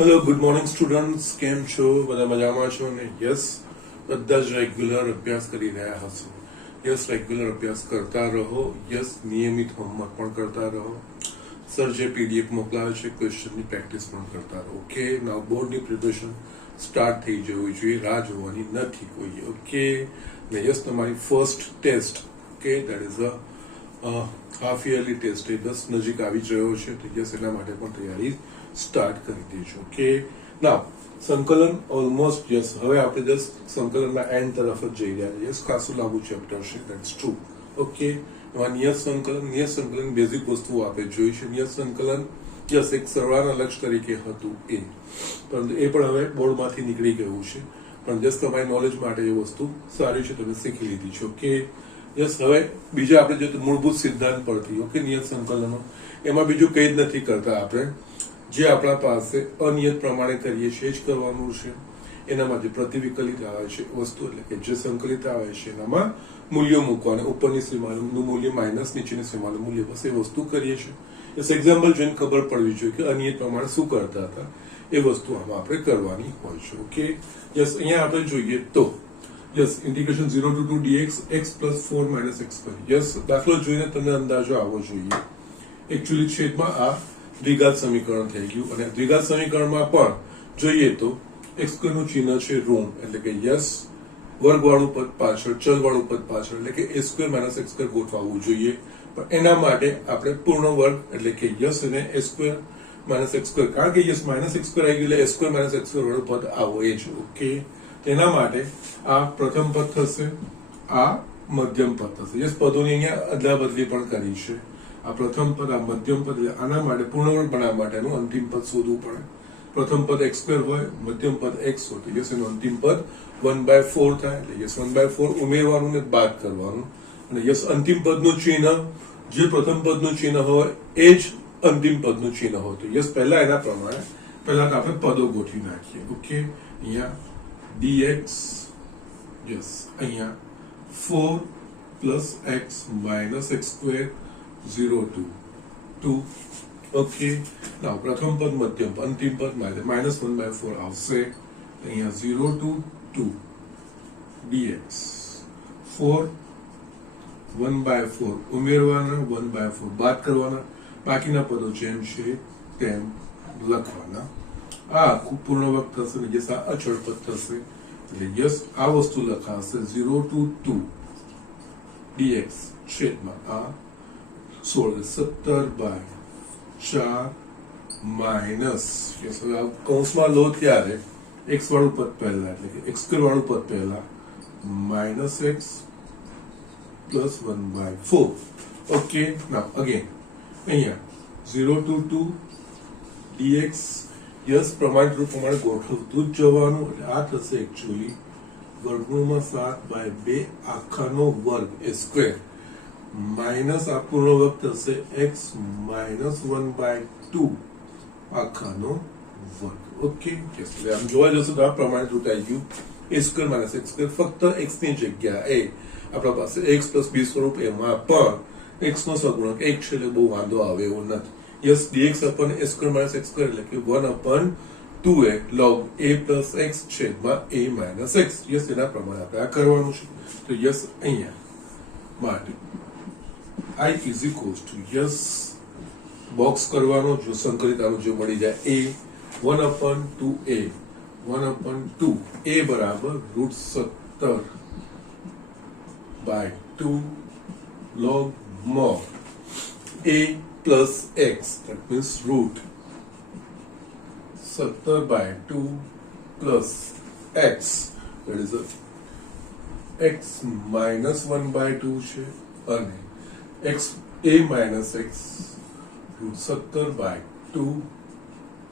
Hello good morning students, કેમ છો? બધા મજામાં છો ને? યસ, બધા જ રેગ્યુલર અભ્યાસ કરી રહ્યા હશો. યસ, રેગ્યુલર અભ્યાસ કરતા રહો. યસ, નિયમિત હોમવર્ક પણ કરતા રહો. સર જે પીડીએફ મોકલાવે છે ક્વેશ્ચનની પ્રેક્ટિસ પણ કરતા રહો. ઓકે, નાઉ બોર્ડની પ્રિપરેશન સ્ટાર્ટ થઈ જવી જોઈએ, રાહ જોવાની નથી કોઈ. ઓકે, ને યસ, તમારી first test, okay, that is a half yearly test એ 10 નજીક આવી જ રહ્યો છે. તો યસ, એના માટે પણ તૈયારી સ્ટાર્ટ કરી દઈશું. ઓકે, નાઉ સંકલન ઓલમોસ્ટ યસ, હવે આપણે જસ્ટ સંકલનના એન્ડ તરફ જ જઈ રહ્યા છીએ. યસ, ખાસું લાંબુ ચેપ્ટર છે, દેટ્સ ટ્રુ. ઓકે, એમાં નિયત સંકલન બેઝિક વસ્તુઓ આપણે જોઈ છે. નિયત સંકલન યસ એક સરવાળાના લક્ષ તરીકે હતું એ, પરંતુ એ પણ હવે બોર્ડમાંથી નીકળી ગયું છે. પણ જસ્ટ તમારી નોલેજ માટે એ વસ્તુ સારી છે, તમે શીખી લીધી છે. ઓકે, યસ, હવે બીજા આપણે જોઈએ તો મૂળભૂત સિદ્ધાંત પરથી. ઓકે, નિયત સંકલનો એમાં બીજું કંઈ જ નથી કરતા આપણે. જે આપણા પાસે અનિયત પ્રમાણે કરીએ છીએ જ કરવાનું છે. એનામાં જે પ્રતિવિકલિત આવે છે વસ્તુ, એટલે કે જે સંકલિત આવે છે એનામાં મૂલ્યો મૂકવાના. ઉપરની સીમાનું મૂલ્ય માઇનસ નીચેની સીમાનું મૂલ્ય, બસ એ વસ્તુ કરીએ છીએ. યસ, એક્ઝામ્પલ જોઈને ખબર પડવી જોઈએ કે અનિયત પ્રમાણે શું કરતા હતા. એ વસ્તુ આમાં આપણે કરવાની હોય છે. ઓકે, યસ, અહીંયા આપણે જોઈએ તો yes integration 0 to 2 dx x plus 4 minus x square. Yes, દાખલો જોઈને તમને અંદાજો આવવો જોઈએ. એકચ્યુઅલી છેદમાં આ દ્વિઘાત સમીકરણ થઈ ગયું, અને દ્વિઘાત સમીકરણમાં પણ જોઈએ તો x સ્ક્વેર નું ચિહ્ન છે ઋણ, એટલે કે યસ વર્ગવાળું પદ પાછળ, ચલવાળું પદ પાછળ, એટલે કે a square minus x square ગોઠવવું જોઈએ. પણ એના માટે આપણે પૂર્ણ વર્ગ એટલે કે યસ અને a square minus x square, કારણ કે યસ માઇનસ x સ્ક્વેર આવી ગયું એટલે a square minus x square વાળું પદ આવો એ જ. ઓકે, તેના માટે આ પ્રથમ પદ થશે, આ મધ્યમ પદ થશે. યસ, પદોની અહીંયા અદલા બદલી પણ કરી છે. આ પ્રથમ પદ, આ મધ્યમ પદ, આના માટે પૂર્ણવર્ગ બનાવવા માટેનું અંતિમ પદ શોધવું પડે. પ્રથમ પદ x સ્ક્વેર હોય, મધ્યમ પદ x હોય, તો યસ એનું અંતિમ પદ 1/4 થાય. એટલે યસ 1/4 ઉમેરવાનું ને બાદ કરવાનું. અને યસ અંતિમ પદનું ચિહ્ન જે પ્રથમ પદનું ચિહ્ન હોય એ જ અંતિમ પદનું ચિહ્ન હોય. તો યસ પહેલા એના પ્રમાણે પહેલા આપણે પદો ગોઠવી નાખીએ. ઓકે, અહીંયા dx, યસ અહીંયા 4 plus x minus x square 0 to 2. Okay, નાઉ પ્રથમ પદ, મધ્યમ પદ, અંતિમ પદ માઇનસ 1/4 આવશે. અહીંયા 0 to 2 dx 4 1/4 ઉમેરવાના, 1/4 બાદ કરવાના, બાકીના પદો જેમ છે તેમ લખવાના. આ આખું પૂર્ણ વર્ગ થશે ને યસ આ અચળ પદ થશે. એટલે યસ આ વસ્તુ લખાશે 0 to 2 dx છેદમાં આ 17/4 માઇનસ યસ, હવે આ કૌંસમાં લો ત્યારે x વાળું પદ પહેલા, એટલે કે x સ્ક્વેર વાળું પદ પહેલા, માઇનસ x પ્લસ 1/4. ઓકે, નાઉ અગેન અહીંયા 0 to 2 dx યસ પ્રમાણિત રૂપ પ્રમાણે ગોઠવતું જ જવાનું. એટલે આ થશે એકચ્યુઅલી વર્ગમૂળમાં 7/2 આખાનો વર્ગ એ સ્ક્વેર માઇનસ આ પૂર્ણ વર્ગ થશે x માઇનસ 1/2 આખાનો વર્ગ. ઓકે, એટલે આમ જોવા જશો તો આ પ્રમાણિત રૂપ આવી ગયું a square minus x square. ફક્ત x ની જગ્યાએ આપણા પાસે x પ્લસ b સ્વરૂપ, એમાં પણ x નો સગુણક 1 છે, એટલે બહુ વાંધો આવે એવું નથી. Yes, dx upon a square minus x square, એટલે કે 1/2a log a plus x છેદમાં a minus x. યસ, એના પ્રમાણે આપણે આ કરવાનું છે. તો યસ અહીંયા માટે i is equals to yes box કરવાનો, જો સંકલિતાનું જે મળી જાય a 1/2a 1/2a બરાબર √17/2 log mod a plus x, that means root 17/2 plus x, that is x minus 1/2 છે, અને x a minus x √17/2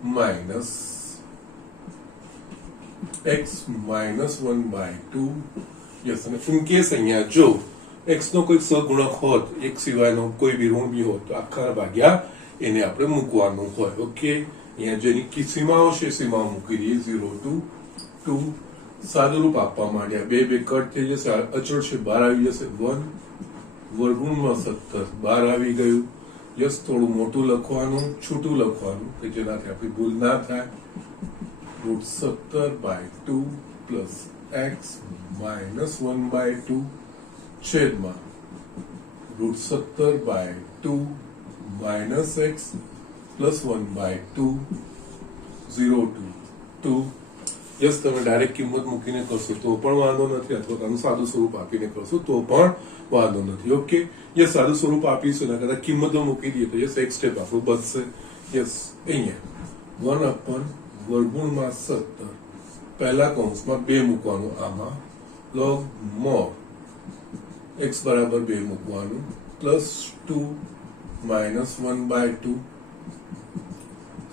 minus x minus 1/2. Yes, અને in case અહીંયા જો x નો કોઈ સહગુણક હોત, એક સિવાયનો કોઈ બી ઋણ બી હોત, તો આખા ભાગ્યા એને આપણે મૂકવાનું હોય. ઓકે, અહીંયા જેની સીમાઓ છે સીમાઓ મૂકી દઈએ 0 to 2. સાદુરૂપ આપવા માંડ્યા, બે કટ થઈ જશે, અચળ છે 12 આવી જશે, 1 વર્ગમૂળમાં 17 12 આવી ગયું. યસ, થોડું મોટું લખવાનું, છૂટું લખવાનું કે જેનાથી આપણી ભૂલ ના થાય. √17/2 પ્લસ x માઇનસ 1/2 છેદમાં √17/2 minus x plus 1/2 0 to 2. Yes, તમે ડાયરેક્ટ કિંમત મૂકીને કરશો તો પણ વાંધો નથી, અથવા આનું સાદું સ્વરૂપ આપીને કરશો તો પણ વાંધો નથી. ઓકે, યસ, સાદું સ્વરૂપ આપીશું એના કરતા કિંમતો મૂકી દઈએ તો યસ એક સ્ટેપ આપણું બચશે. યસ, અહીંયા 1/17 પહેલા કૌંસમાં 2 મૂકવાનું, આમાં log mod x બરાબર 2 મૂકવાનું plus 2 minus 1/2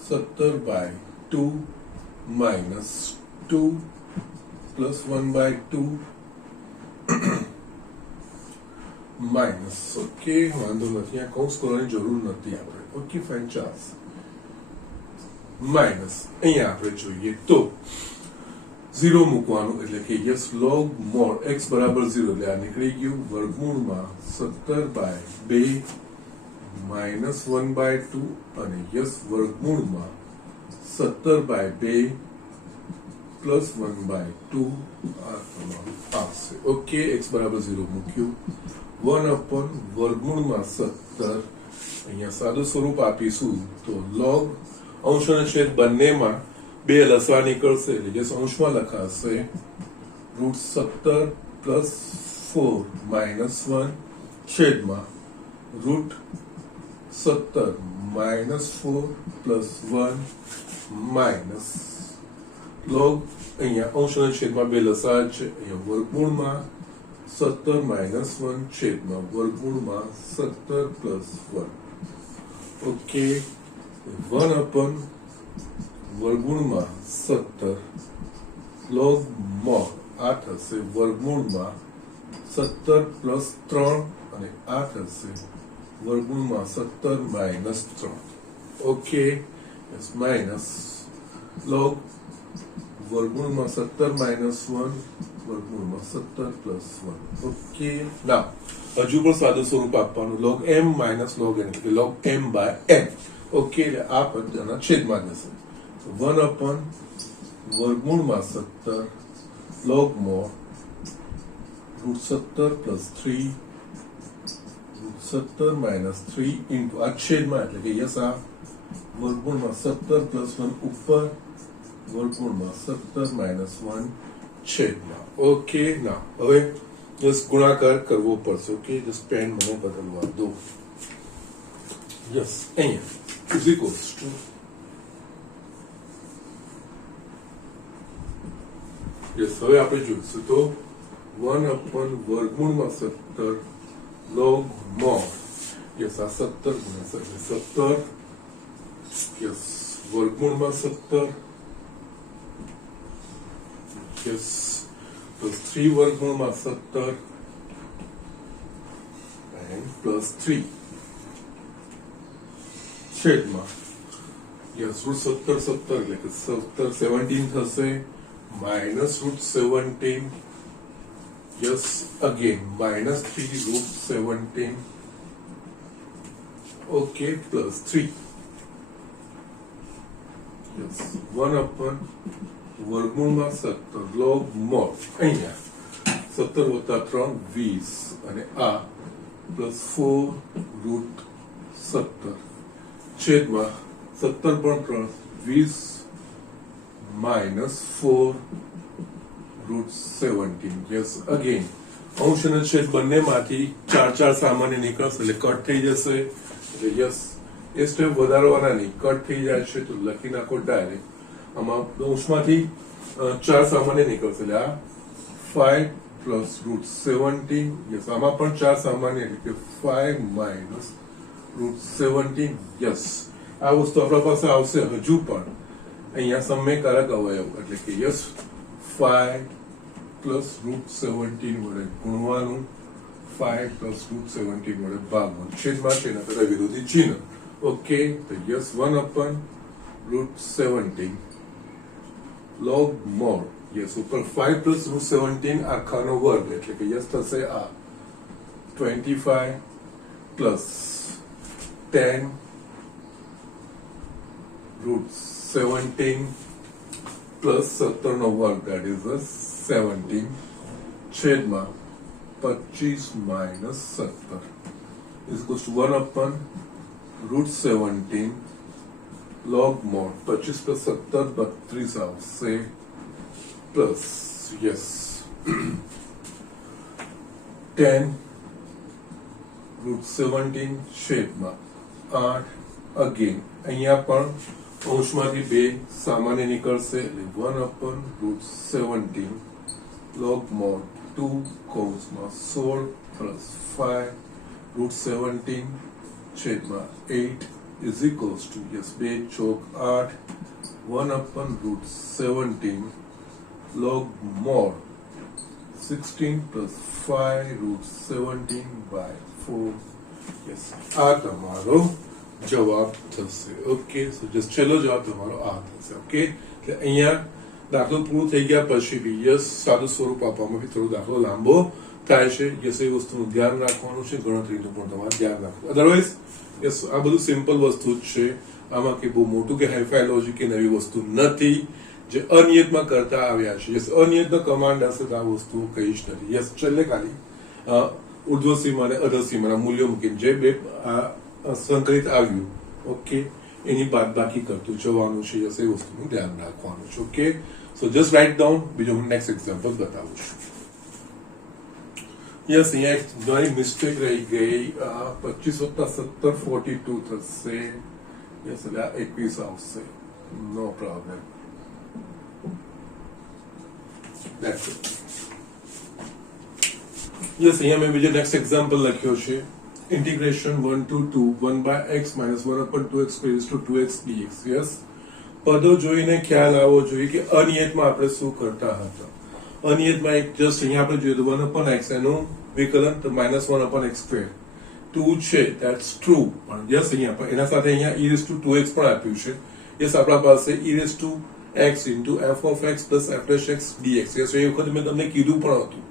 17/2 minus 2 plus 1/2 minus. Okay, વાંધો નથી, આ કૌંસ કરવાની જરૂર નથી આપણે. ઓકે ફાઇન, ચાર્જ માઇનસ અહીંયા આપણે જોઈએ તો 0 મૂકવાનું, એટલે કે યસ log mod x બરાબર 0, એટલે આ નીકળી ગયું. વર્ગમૂળમાં 17/2 માઇનસ 1/2 અને યસ વર્ગમૂળમાં 17/2 પ્લસ 1/2 આ તમારું આવશે. ઓકે, x બરાબર 0 મૂક્યું. 1 વર્ગમૂળમાં 17, અહીંયા સાદું સ્વરૂપ આપીશું તો log અંશ અને છેદ બંનેમાં 2 લસા નીકળશે, એટલે જે અંશમાં લખાશે √17 પ્લસ 4 માઇનસ 1 છેદમાં √17 માઇનસ 4 પ્લસ 1 માઇનસ log અહીંયા અંશ અને છેદમાં 2 લસા છે, અહીંયા વર્ગમૂળમાં 17 માઇનસ 1 છેદમાં વર્ગમૂળમાં 17 પ્લસ 1. ઓકે, 1 વર્ગમૂળમાં 17 log mod આ થશે વર્ગમૂળમાં 17 પ્લસ 3 અને આ થશે વર્ગમૂળમાં 17 માઇનસ 3. ઓકે, માઇનસ log વર્ગમૂળમાં 17 માઇનસ 1 વર્ગમૂળમાં 17 પ્લસ 1. ઓકે, ના હજુ પણ સાદું સ્વરૂપ આપવાનું, log m minus log n, એટલે log m/n. ઓકે, એટલે આ પદના છેદમાં જશે. 1 વર્ગમૂળમાં 17 log mod √17 plus 3 √17 minus 3 into આ છેદમાં, એટલે કે યસ આ વર્ગમૂળમાં 17 પ્લસ 1 ઉપર વર્ગમૂળમાં 17 માઇનસ 1 છેદમાં. ઓકે, ના હવે જસ્ટ ગુણાકાર કરવો પડશે. ઓકે, જસ્ટ પેન મને બદલવા દો. યસ, અહીંયા ઇઝ ઇક્વલ્સ ટુ યસ, હવે આપણે જોઈશું તો 1 વર્ગમૂળમાં 17 log mod યસ આ 17 ગુણ્યા 17 યસ વર્ગમૂળમાં 17 યસ પ્લસ 3 વર્ગમૂળમાં 17 and પ્લસ 3 છેદમાં યસ √17 એટલે કે 17 થશે minus √17 yes again minus 3 √17 okay plus 3 yes 1 વર્ગમૂળમાં 17 log mod અહીંયા 17 + 3 20 અને આ પ્લસ 4 √17 છેદમાં 17 + 3 20 minus 4 √17 yes again અંશ અને છેદ બંનેમાંથી 4 સામાન્ય નીકળશે એટલે કટ થઈ જશે એટલે યસ એ સ્ટેપ વધારવાના નહીં કટ થઈ જાય છે તો લખી નાખો ડાયરેક્ટ આમાં અંશમાંથી 4 સામાન્ય નીકળશે એટલે આ 5 plus √17 yes આમાં પણ 4 સામાન્ય એટલે કે 5 minus √17 yes આ વસ્તુ આપણા પાસે આવશે હજુ પણ અહીંયા સમયકારક અવયવ એટલે કે યસ 5 plus √17 વડે ગુણવાનું 5 plus √17 વડે ભાગવાનું છેદમાં છે એના પહેલા વિરોધી ચિહ્ન ઓકે તો યસ 1/√17 log mod યસ ઉપર 5 plus √17 આખાનો વર્ગ એટલે કે યસ થશે આ 25 plus 10 √17 પ્લસ 17 નો વર્ગ that is the 17 છેદમાં 25 minus 17 is equals to 1 upon root 17 log mod 25 plus 17 32 આવશે plus yes 10 root 17 છેદમાં 8 again અહીંયા પણ અંશમાંથી 2 સામાન્ય નીકળશે એટલે 1 upon root 17 log mod 2 કૌંસમાં 16 plus 5 root 17 છેદમાં 8 is equals to yes 2 Chowk 8 1 upon root 17 log mod 16 plus 5 root 17 by 4 yes આ તમારો જવાબ થશે ઓકે સો જસ્ટ છેલ્લો જવાબ તમારો આ થશે ઓકે એટલે અહીંયા દાખલો પૂરો થઈ ગયા પછી બી યસ સાદું સ્વરૂપ આપવામાં બી થોડો દાખલો લાંબો થાય છે યસ એ વસ્તુનું ધ્યાન રાખવાનું છે ગણતરીનું પણ તમારે ધ્યાન રાખવું અધરવાઇઝ યસ આ બધું સિમ્પલ વસ્તુ જ છે આમાં કે બહુ મોટું કે હાઈફાઈ લોજિક કે નવી વસ્તુ નથી જે અનિયતમાં કરતા આવ્યા છે યસ અનિયતનો કમાન્ડ હશે તો આ વસ્તુ કઈ જ નથી યસ છેલ્લે ખાલી ઉર્ધ્વ સીમા અને અધર સીમાના મૂલ્યો મૂકીને જે બે સંકલિત આવ્યું ઓકે એની બાદબાકી કરતું જવાનું છે યસ એ વસ્તુનું ધ્યાન રાખવાનું છે okay so just write down બીજું હું નેક્સ્ટ એક્ઝામ્પલ બતાવું છું યસ અહીંયા એક નાની મિસ્ટેક રહી ગઈ 25 વત્તા 17 42 થશે યસ એટલે આ 21 આવશે નો પ્રોબ્લેમ That's it. Yes, અહીંયા મેં બીજો નેક્સ્ટ એક્ઝામ્પલ લખ્યો છે integration 1 to 2 1 by x minus 1 upon 2x raised to 2x dx yes પદો જોઈને ખ્યાલ આવવો જોઈએ કે અનિયતમાં આપણે શું કરતા હતા અનિયતમાં એક જસ્ટ અહીંયા આપણે જોઈએ તો 1 upon x એનું વિકલન તો -1 upon x square 2 છે that's true પણ યસ અહીંયા પણ એના સાથે અહીંયા e raised to 2x પણ આપ્યું છે યસ આપણા પાસે e raised to x into f of x plus f dash x dx yes એ વખતે મેં તમને કીધું પણ હતું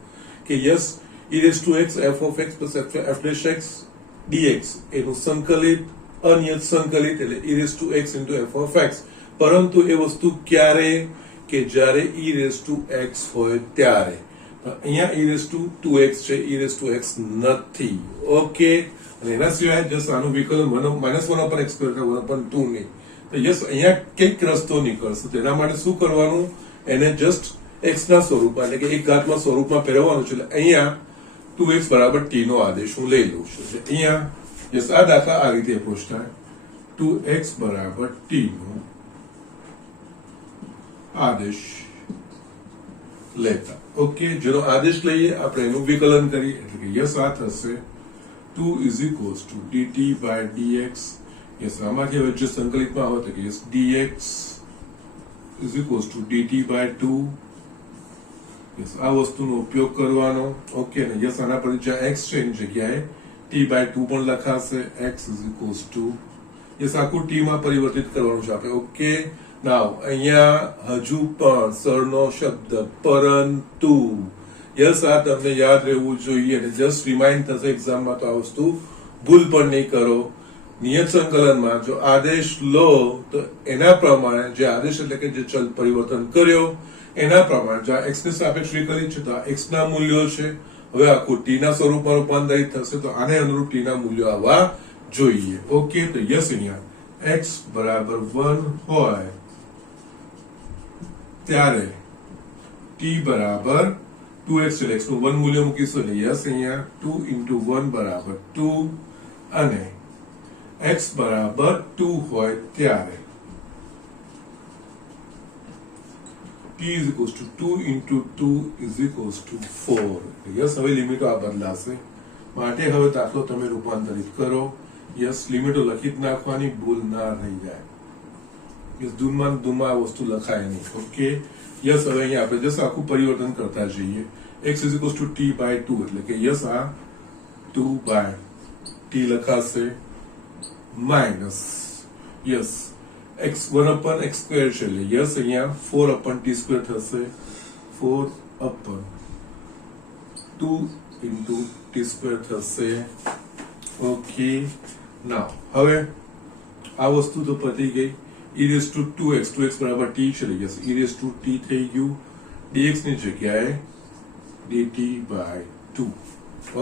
કે yes e raised to x f of x plus f dash x dx એનું સંકલિત અનિયત સંકલિત એટલે e raised to x into f of x પરંતુ એ વસ્તુ ક્યારે કે જ્યારે e raised to x હોય ત્યારે અહીંયા e raised to 2x છે e raised to x નથી ઓકે અને એના સિવાય જસ્ટ આનું વિકલન -1 upon x square 1 upon 2 નહીં તો યસ અહીંયા કંઈક રસ્તો નીકળશે તેના માટે શું કરવાનું એને જસ્ટ x ના સ્વરૂપમાં એટલે કે એક ઘાતમાં સ્વરૂપમાં ફેરવવાનું છે એટલે અહીંયા 2x બરાબર t નો આદેશ હું લઈ લઉં છું અહીંયા યસ આ દાખલા આ રીતે એપ્રોચ થાય 2x બરાબર t નો આદેશ લેતા ઓકે જેનો આદેશ લઈએ આપણે એનું વિકલન કરીએ એટલે કે યસ આ થશે 2 is equals to dt by dx yes આમાંથી હવે જે સંકલિતમાં આવે તો કે yes dx is equals to dt by 2 yes આ વસ્તુનો ઉપયોગ કરવાનો ઓકે અને યસ આના પર જ્યાં x છે એની જગ્યાએ t by 2 પણ લખાશે x is equals to yes આખું t માં પરિવર્તિત કરવાનું છે આપણે ઓકે નાઉ અહીંયા હજુ પણ સરનો શબ્દ પરંતુ યસ આ તમને યાદ રહેવું જોઈએ અને જસ્ટ રિમાઇન્ડ થશે એક્ઝામમાં તો આ વસ્તુ ભૂલ પણ નહીં કરો નિયત સંકલનમાં જો આદેશ લો તો એના પ્રમાણે જે આદેશ એટલે કે જે ચલ પરિવર્તન કર્યો એના પ્રમાણે જો x ને સાપેક્ષ વિકલિત છે તો આ x ના મૂલ્યો છે હવે આખું t ના સ્વરૂપમાં રૂપાંતરિત થશે તો આને અનુરૂપ t ના મૂલ્યો આવવા જોઈએ ઓકે તો યસ અહીંયા x બરાબર 1 હોય ત્યારે t બરાબર 2x એટલે x નું 1 મૂલ્ય મૂકીશું એટલે યસ અહીંયા 2 into 1 બરાબર 2 અને x બરાબર 2 હોય ત્યારે t is equals to 2 into 2 is equals to 4 yes હવે લિમિટો આ બદલાશે માટે હવે દાખલો તમે રૂપાંતરિત કરો યસ લિમિટો લખી જ નાખવાની ભૂલ ના રહી જાય યસ દૂરમાં આ વસ્તુ લખાય નહીં ઓકે યસ હવે અહીંયા આપણે જસ્ટ આખું પરિવર્તન કરતા જઈએ x is equals to t by 2 એટલે કે યસ આ 2 by t લખાશે minus yes x 1 upon x square છે એટલે યસ અહીંયા 4 upon t square થશે 4 upon 2 into t square થશે ઓકે નાઉ હવે આ વસ્તુ તો પતી ગઈ e raised to 2x બરાબર t છે એટલે yes e raised to t થઈ ગયું, dx ની જગ્યાએ dt by 2.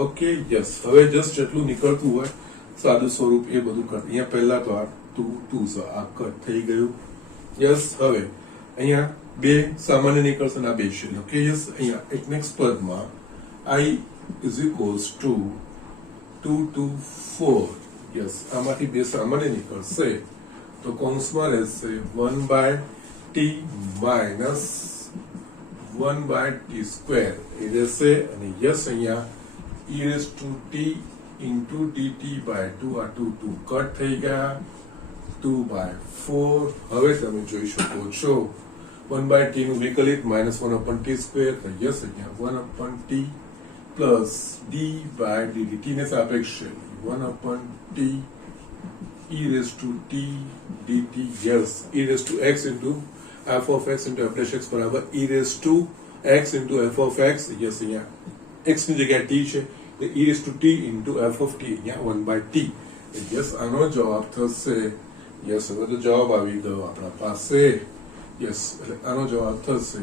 ઓકે યસ, હવે જસ્ટ જેટલું નીકળતું હોય સાદું સ્વરૂપ એ બધું કર. અહીંયા પહેલા તો આ 2 આ કટ થઈ ગયું. યસ, હવે અહીંયા બે સામાન્ય નીકળશે ને આ બે છે. ઓકે યસ, અહીંયા એક નેક્સ્ટ પદમાં i is equals to 2 to 4. Yes, આમાંથી બે સામાન્ય નીકળશે તો કૌંસમાં રહેશે 1 by t minus 1 by t square એ રહેશે. અને યસ, અહીંયા e raised to t into dt by 2 આ 2 કટ થઈ ગયા, 2 by 4. હવે તમે જોઈ શકો છો 1 by t નું વિકલિત -1 upon t square. તો યસ, અહીંયા 1 upon t plus d by dt t ને સાપેક્ષે 1 upon t e raised to t dt. yes, e raised to x into f of x into f dash x બરાબર e raised to x into f of x. yes, અહીંયા x ની જગ્યાએ t છે તો e raised to t into f of t, અહીંયા 1 by t. yes, આનો જવાબ થશે. yes, હવે તો જવાબ આવી ગયો આપણા પાસે. yes, એટલે આનો જવાબ થશે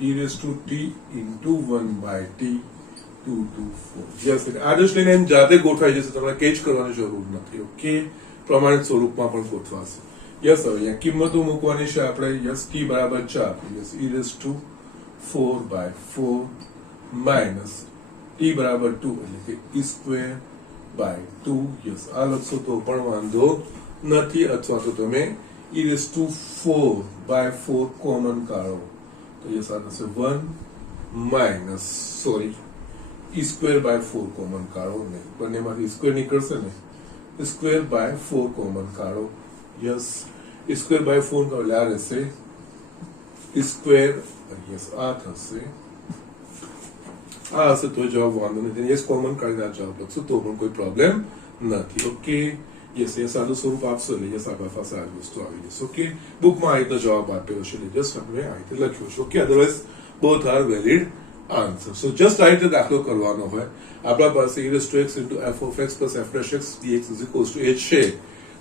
e raised to t into 1 by t 2 to 4. yes, એટલે આદેશ લઈને એમ જાતે ગોઠવાઈ જશે, તમારે કંઈ જ કરવાની જરૂર નથી. ઓકે, પ્રમાણિત સ્વરૂપમાં પણ ગોઠવાશે. યસ, હવે અહીંયા કિંમતો મૂકવાની છે આપણે. યસ, t બરાબર 4. Yes, e raised to 4 by 4 minus t બરાબર 2 એટલે કે e square by 2. યસ, આ લખશો તો પણ વાંધો નથી, અથવા તો તમે e raised to 4 by 4 common કાઢો તો યસ આ થશે 1 minus e square by 4 common કાઢો ને બંનેમાંથી સ્ક્વેર નીકળશે ને, square by 4 કોમન કાઢો. યસ, square by 4 કાઢો એટલે આ રહેશે square. યસ, આ થશે, આ હશે તો જવાબ વાંધો નથી. યસ, કોમન કાઢીને આ જવાબ લખશો તો પણ કોઈ પ્રોબ્લેમ નથી. ઓકે યસ, એ સાદું સ્વરૂપ આપશો એટલે યસ આપણા પાસે આ વસ્તુ આવી જશે. ઓકે, બુકમાં આ રીતનો જવાબ આપ્યો છે એટલે જસ્ટ આપણે આ રીતે લખ્યો છે. Okay, otherwise both are valid answer. So just આ રીતે દાખલો કરવાનો હોય. આપણા પાસે e raised to x into f of x plus f dash x dx is equals to h છે,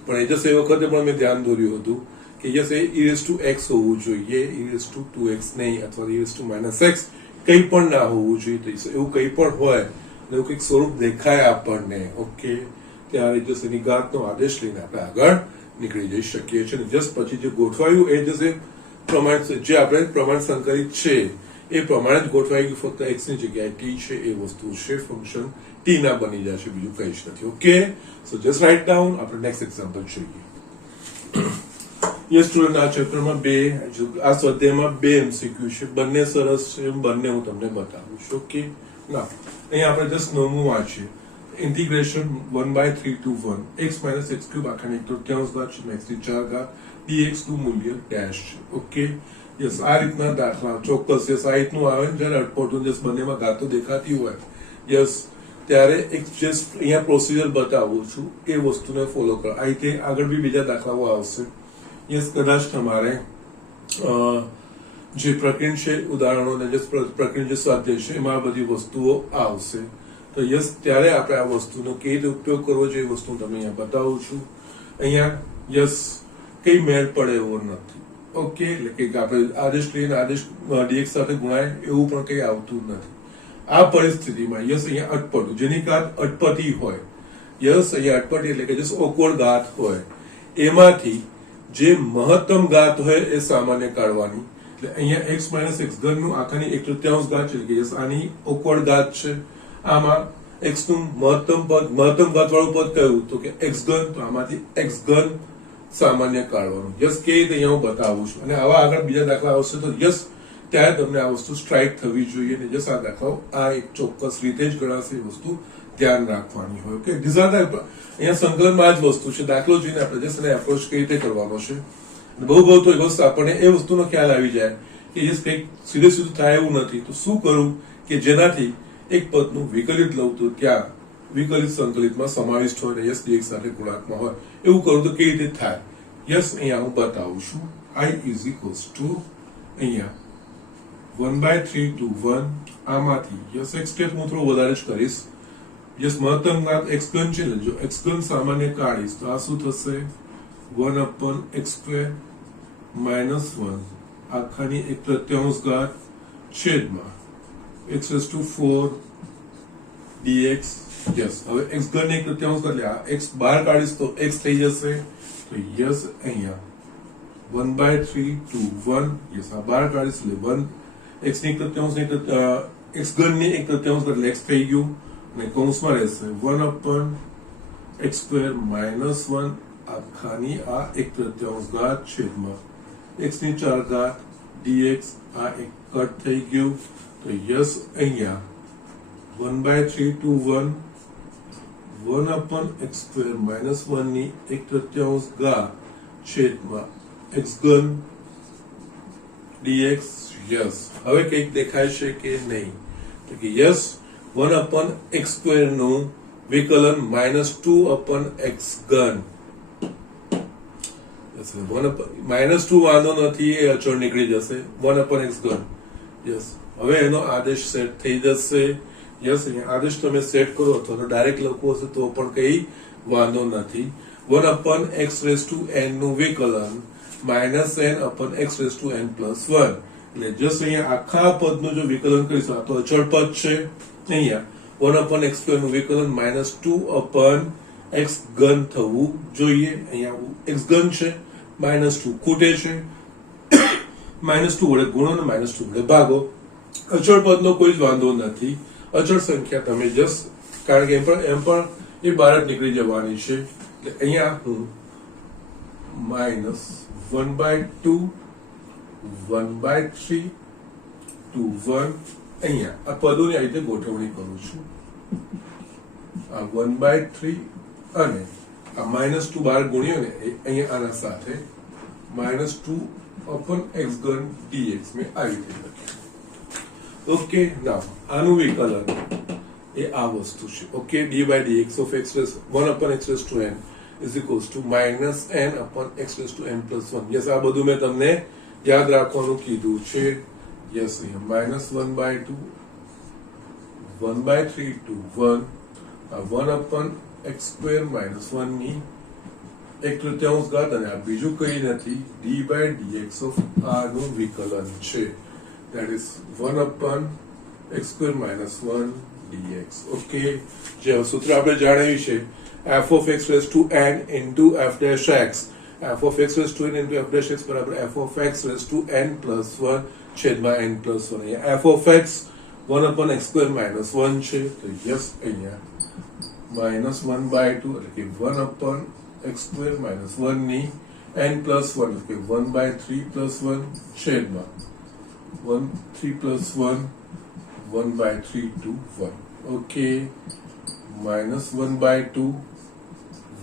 પણ એ જસ્ટ એ વખતે પણ મેં ધ્યાન દોર્યું હતું કે yes A e raised to x હોવું જોઈએ, e raised to 2x નહીં, અથવા e raised to -x કંઈ પણ ના હોવું જોઈએ. તો એવું કંઈ પણ હોય એવું કંઈક સ્વરૂપ દેખાય આપણને, ઓકે, ત્યારે જસ્ટ એની ઘાતનો આદેશ લઈને આપણે આગળ નીકળી જઈ શકીએ છીએ. જસ્ટ પછી જે ગોઠવાયું એ જશે પ્રમાણ, જે આપણે પ્રમાણ સંકલિત છે એ પ્રમાણે જ ગોઠવાઈ ગયું. ફક્ત x ની જગ્યાએ t છે એ વસ્તુ છે, ફંક્શન t ના બની જાય છે, બીજું કંઈ જ નથી. Okay, so just write down. આપણે નેક્સ્ટ એક્ઝામ્પલ જોઈએ. યસ સ્ટુડન્ટ, આ ચેપ્ટરમાં આ સ્વાધ્યાયમાં 2 MCQ છે, બંને સરસ છે, બંને હું તમને બતાવું છું. ઓકે, ના અહીંયા આપણે જસ્ટ નવમું વાંચીએ. Integration 1/3 to 1 x - x cube આખાની 1/3 ઘાત છે x ની 4 ઘાત dx નું મૂલ્ય ડેશ છે. ઓકે યસ, આ રીતના દાખલા ચોક્કસ યસ આ રીતનું આવે ને જ્યારે અટપટું જસ બંનેમાં ઘાતો દેખાતી હોય યસ ત્યારે એક જસ્ટ અહીંયા પ્રોસિજર બતાવું છું એ વસ્તુને ફોલો કરો. આ રીતે આગળ બી બીજા દાખલાઓ આવશે. યસ, કદાચ તમારે જે પ્રકરણ છે ઉદાહરણો ને જે પ્રકરણ જે સ્વાધ્યાય છે એમાં બધી વસ્તુઓ આવશે. તો યસ ત્યારે આપણે આ વસ્તુનો કેવી રીતે ઉપયોગ કરવો જોઈએ એ વસ્તુ તમને અહીંયા બતાવું છું. અહીંયા યસ કઈ મેળ પડે એવો નથી. ઓકે, એટલે કે આપણે આદેશ લઈને આદેશ dx સાથે ગુણાય એવું પણ કઈ આવતું નથી. આ પરિસ્થિતિમાં યસ અહીંયા અટપટું જેની ઘાત અટપટી હોય, યસ અહીંયા અટપટી એટલે કે જસ ઓકવર્ડ ઘાત હોય એમાંથી જે મહત્તમ ઘાત હોય એ સામાન્ય કાઢવાની. એટલે અહીંયા x - x ઘન નું આખાની 1/3 ઘાત છે કે યસ આની ઓકવર્ડ ઘાત છે. આમાં x નું મહત્તમ ઘાત વાળું પદ કયું તો કે x ઘન, તો આમાંથી x ઘન સામાન્ય કાઢવાનું. યસ કે અહીંયા હું બતાવું છું અને આવા આગળ બીજા દાખલા આવશે તો યસ ત્યારે તમને આ વસ્તુ સ્ટ્રાઇક થવી જોઈએ અને યસ આ દાખલાઓ આ એક ચોક્કસ રીતે જ ગણાશે એ વસ્તુ ધ્યાન રાખવાની હોય. ઓકે, અહીંયા સંકલનમાં આ જ વસ્તુ છે. દાખલો જોઈને આપણે જસ અને એપ્રોચ કઈ રીતે કરવાનો છે. બહુ તો એ વસ્તુ આપણને એ વસ્તુનો ખ્યાલ આવી જાય કે યસ કંઈક સીધે સીધું થાય એવું નથી તો શું કરું કે જેનાથી એક પદનું વિકલિત લઉં તો ત્યાં વિકલિત સંકલિતમાં સમાવિષ્ટ હોય ને યસ dx સાથે ગુણાંકમાં હોય એવું કરું તો કેવી રીતે થાય. યસ અહીંયા હું બતાવું છું. I is equals to અહીંયા 1/3 to 1 આમાંથી યસ એક સ્ટેપ હું થોડું વધારે જ કરીશ. યસ મહત્તમ ઘાત x ઘન છે ને જો x ઘન સામાન્ય કાઢીશ તો આ શું થશે 1/x² -1 આખાની 1/3 છેદમાં x⁴ dx. યસ, હવે x ઘન 1/3 એટલે આ x બહાર કાઢીશ તો x થઈ જશે, તો યસ અહીંયા 1/3 to 1. યસ, આ બહાર કાઢીશ એટલે 1 x ની 1/3 x ઘન ની 1/3 એટલે x થઈ ગયું, અને કૌંસમાં રહેશે 1/x² -1 આખાની આ 1/3 છેદમાં x⁴ dx. આ એક કટ થઈ ગયું, તો યસ અહીંયા 1/3 to 1 1/x² -1 ની 1/3 છેદમાં x ઘન dx. યસ, હવે કંઈક દેખાય છે કે નહીં? તો કે યસ, 1/x² નું વિકલન -2/x ઘન. -2 વાંધો નથી, એ અચળ નીકળી જશે, 1/x ઘન. યસ, હવે એનો આદેશ સેટ થઈ જશે. યસ, અહીંયા આદેશ તમે સેટ કરો અથવા તો ડાયરેક્ટ લખવો હશે તો પણ કઈ વાંધો નથી. 1/xn નું વિકલન -n/xn + 1. એટલે જસ્ટ અહીંયા આખા પદનું જો વિકલન કરીશું, આ તો અચળ પદ છે, અહીંયા 1/x² નું વિકલન -2/x ઘન થવું જોઈએ. અહીંયા x ઘન છે, -2 ખૂટે છે, -2 વડે ગુણો અને -2 વડે ભાગો. અચળ પદનો કોઈ જ વાંધો નથી. અચળ સંખ્યા તમે જસ્ટ, કારણ કે એમ પણ એ બહાર જ નીકળી જવાની છે, એટલે અહીંયા હું -1/2 1/3 to 1 અહીંયા આ પદોની આ રીતે ગોઠવણી કરું છું. આ 1/3 અને આ -2 બહાર ગુણ્યો ને અહીંયા આના સાથે -2/x ઘન dx મેં આવી રીતે લખ્યું. ઓકે, નાઉ આનું વિકલન એ આ વસ્તુ છે. Okay, d/dx of x 1/x⁴n is equals to -n/x⁴n + 1. Yes, આ બધું મેં તમને યાદ રાખવાનું કીધું છે. યસ, અહીંયા -1/2 1/3 to 1 આ 1/x² -1 ની 1/3 અને આ બીજું કઈ નથી, d/dx of r નું વિકલન છે. that is 1/x² -1 dx. Okay, જે સૂત્ર આપણે જાણ્યું છે, f(x)n into f'(x). f(x)n into f'(x) બરાબર f(x)n + 1 છેદમાં n + 1. અહીંયા f(x) 1/x² -1 છે, તો યસ અહીંયા -1/2 એટલે કે 1/x² -1 ની n + 1 એટલે કે 1/3 + 1 છેદમાં 3 + 1 1/3 to 1. ઓકે, -1/2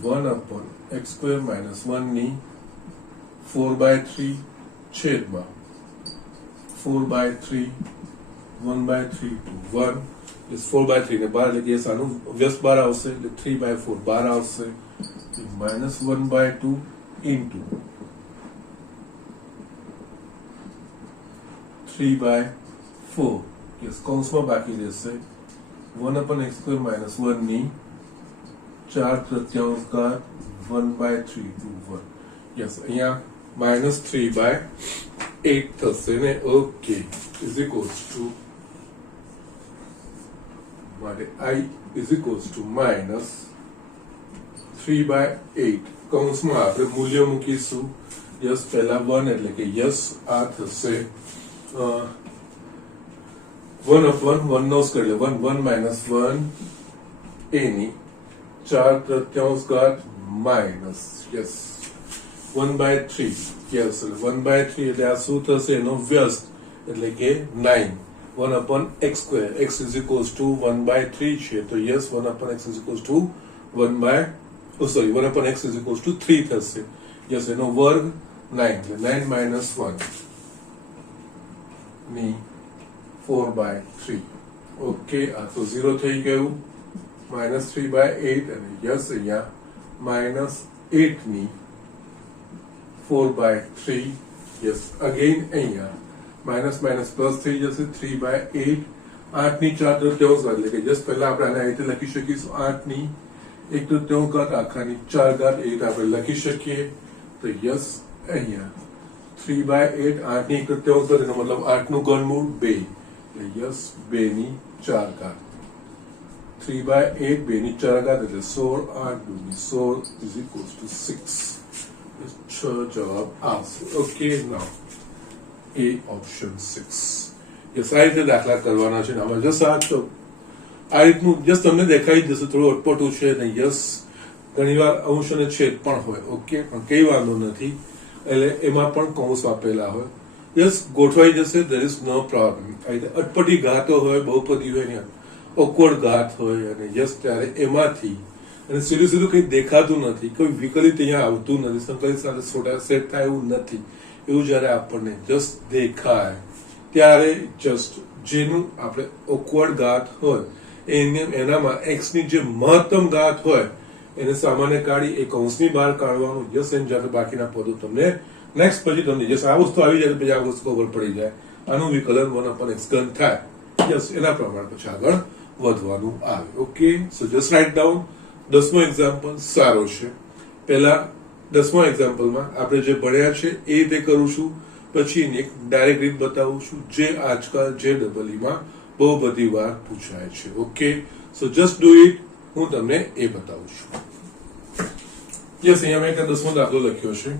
1/x² -1 ની 4/3 છેદમાં 4/3 1/3 to 1. is 4/3 ને 12 એટલે કે આનું વ્યસ્ત બહાર આવશે, એટલે 3/4 બહાર આવશે. -1/2 into 3/4. યસ, કૌંસમાં બાકી રહેશે 1/x² -1 ની 4/3 1/3 to 1. યસ, અહીંયા -3/8 થશે ને. ઓકે, is equals to માટે I is equals to -3/8. કૌંસમાં આપણે મૂલ્ય મૂકીશું. યસ, પહેલા 1 એટલે કે યસ આ થશે 1/1 નો સ્ક્વેર એટલે 1 1 - 1 a ની 4/3 માઇનસ યસ 1/3. યસ, 1/3 એટલે આ શું થશે? એનો વ્યસ્ત એટલે કે 9 1/x². x is equals to 1/3 છે, તો yes 1/x is equals to 1/x is equals to 3 થશે. યસ, એનો વર્ગ 9 એટલે 9 - 1 ની 4/3. ઓકે, આ તો 0 થઈ ગયું. -3/8 અને યસ અહીંયા -8 ની 4/3. યસ, અગેન અહીંયા માઇનસ માઇનસ પ્લસ થઈ જશે 3/8. 8 ની 4/3 એટલે કે જસ્ટ પહેલા આપણે આને આ રીતે લખી શકીશું 8 ની 1/3 આખાની 4 ઘાત 8 આપણે લખી શકીએ. તો યસ અહીંયા 3/8 8 ની 71 એનો મતલબ 8 નું ઘનમૂળ 2 એટલે યસ 2 ની 4 ઘાત 3/8 2 ની 4 ઘાત એટલે 16 8 2 ની 16 is equals to 6 જવાબ આવશે ઓકે નાઉ એ ઓપ્શન 6 યસ આ રીતે દાખલા કરવાના છે આમાં જસ આ રીતનું જસ તમને દેખાઈ જશે થોડું અટપટું છે ને યસ ઘણીવાર અંશ અને છેદ પણ હોય ઓકે પણ કઈ વાંધો નથી એટલે એમાં પણ કૌંસ આપેલા હોય યસ ગોઠવાઈ જશે there is no problem અટપટી ઘાતો હોય બહુપદી હોય ને ઓકવર્ડ ઘાત હોય અને યસ ત્યારે એમાંથી અને સીધું સીધું કંઈ દેખાતું નથી કોઈ વિકલિત અહીંયા આવતું નથી સંકલિત સાથે સેટ થાય એવું નથી એવું જયારે આપણને જસ્ટ દેખાય ત્યારે જસ્ટ જેનું આપણે ઓકવર્ડ ઘાત હોય એનામાં એક્સ ની જે મહત્તમ ઘાત હોય એને સામાન્ય કાઢી એ કૌંસની બહાર કાઢવાનું યસ એમ જ્યારે બાકીના પદો તમને નેક્સ્ટ પછી તમને જસ આ વસ્તુ આવી જાય પછી આ વસ્તુ ખબર પડી જાય આનું વિકલન 1/x ઘન થાય યસ એના પ્રમાણે પછી આગળ વધવાનું આવે okay so just write down 10મો એક્ઝામ્પલ સારો છે પહેલા 10મા એક્ઝામ્પલમાં આપણે જે ભણ્યા છે એ રીતે કરું છું પછી એક ડાયરેક્ટ રીત બતાવું છું જે આજકાલ JEE-માં બહુ બધી વાર પૂછાય છે okay so just do it હું તમને એ બતાવું છું યસ અહીંયા મેં એક 10મો દાખલો લખ્યો છે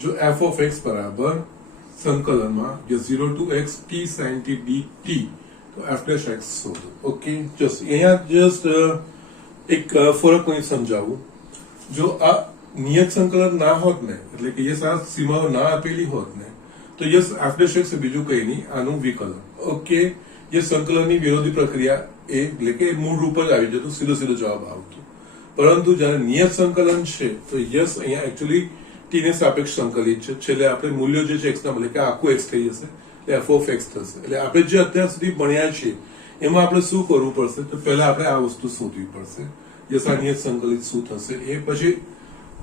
જો f of x બરાબર સંકલનમાં જે 0 to x t sin t dt તો f dash x શોધો ઓકે જસ્ટ અહીંયા જસ્ટ એક ફરક હું સમજાવું જો આ નિયત સંકલન ના હોત ને એટલે કે યસ આ સીમાઓ ના આપેલી હોત ને તો યસ f dash x બીજું કંઈ નહીં આનું વિકલન ઓકે ये સંકલનની વિરોધી પ્રક્રિયા એ એટલે કે મૂળ રૂપ જ આવી જતું સીધો સીધો જવાબ આવતો પરંતુ જ્યારે નિયત સંકલન છે તો યસ અહીંયા એકચ્યુઅલી ટી ને સાપેક્ષ સંકલિત છે છેલ્લે આપણે મૂલ્યો જે છે x ના એટલે કે આખું x થઈ જશે એટલે f of x થશે એટલે આપણે જે અત્યાર સુધી ભણ્યા છે એમાં આપણે શું કરવું પડશે તો પહેલા આપણે આ વસ્તુ શોધવી પડશે યસ આ નિયત સંકલિત શું થશે એ પછી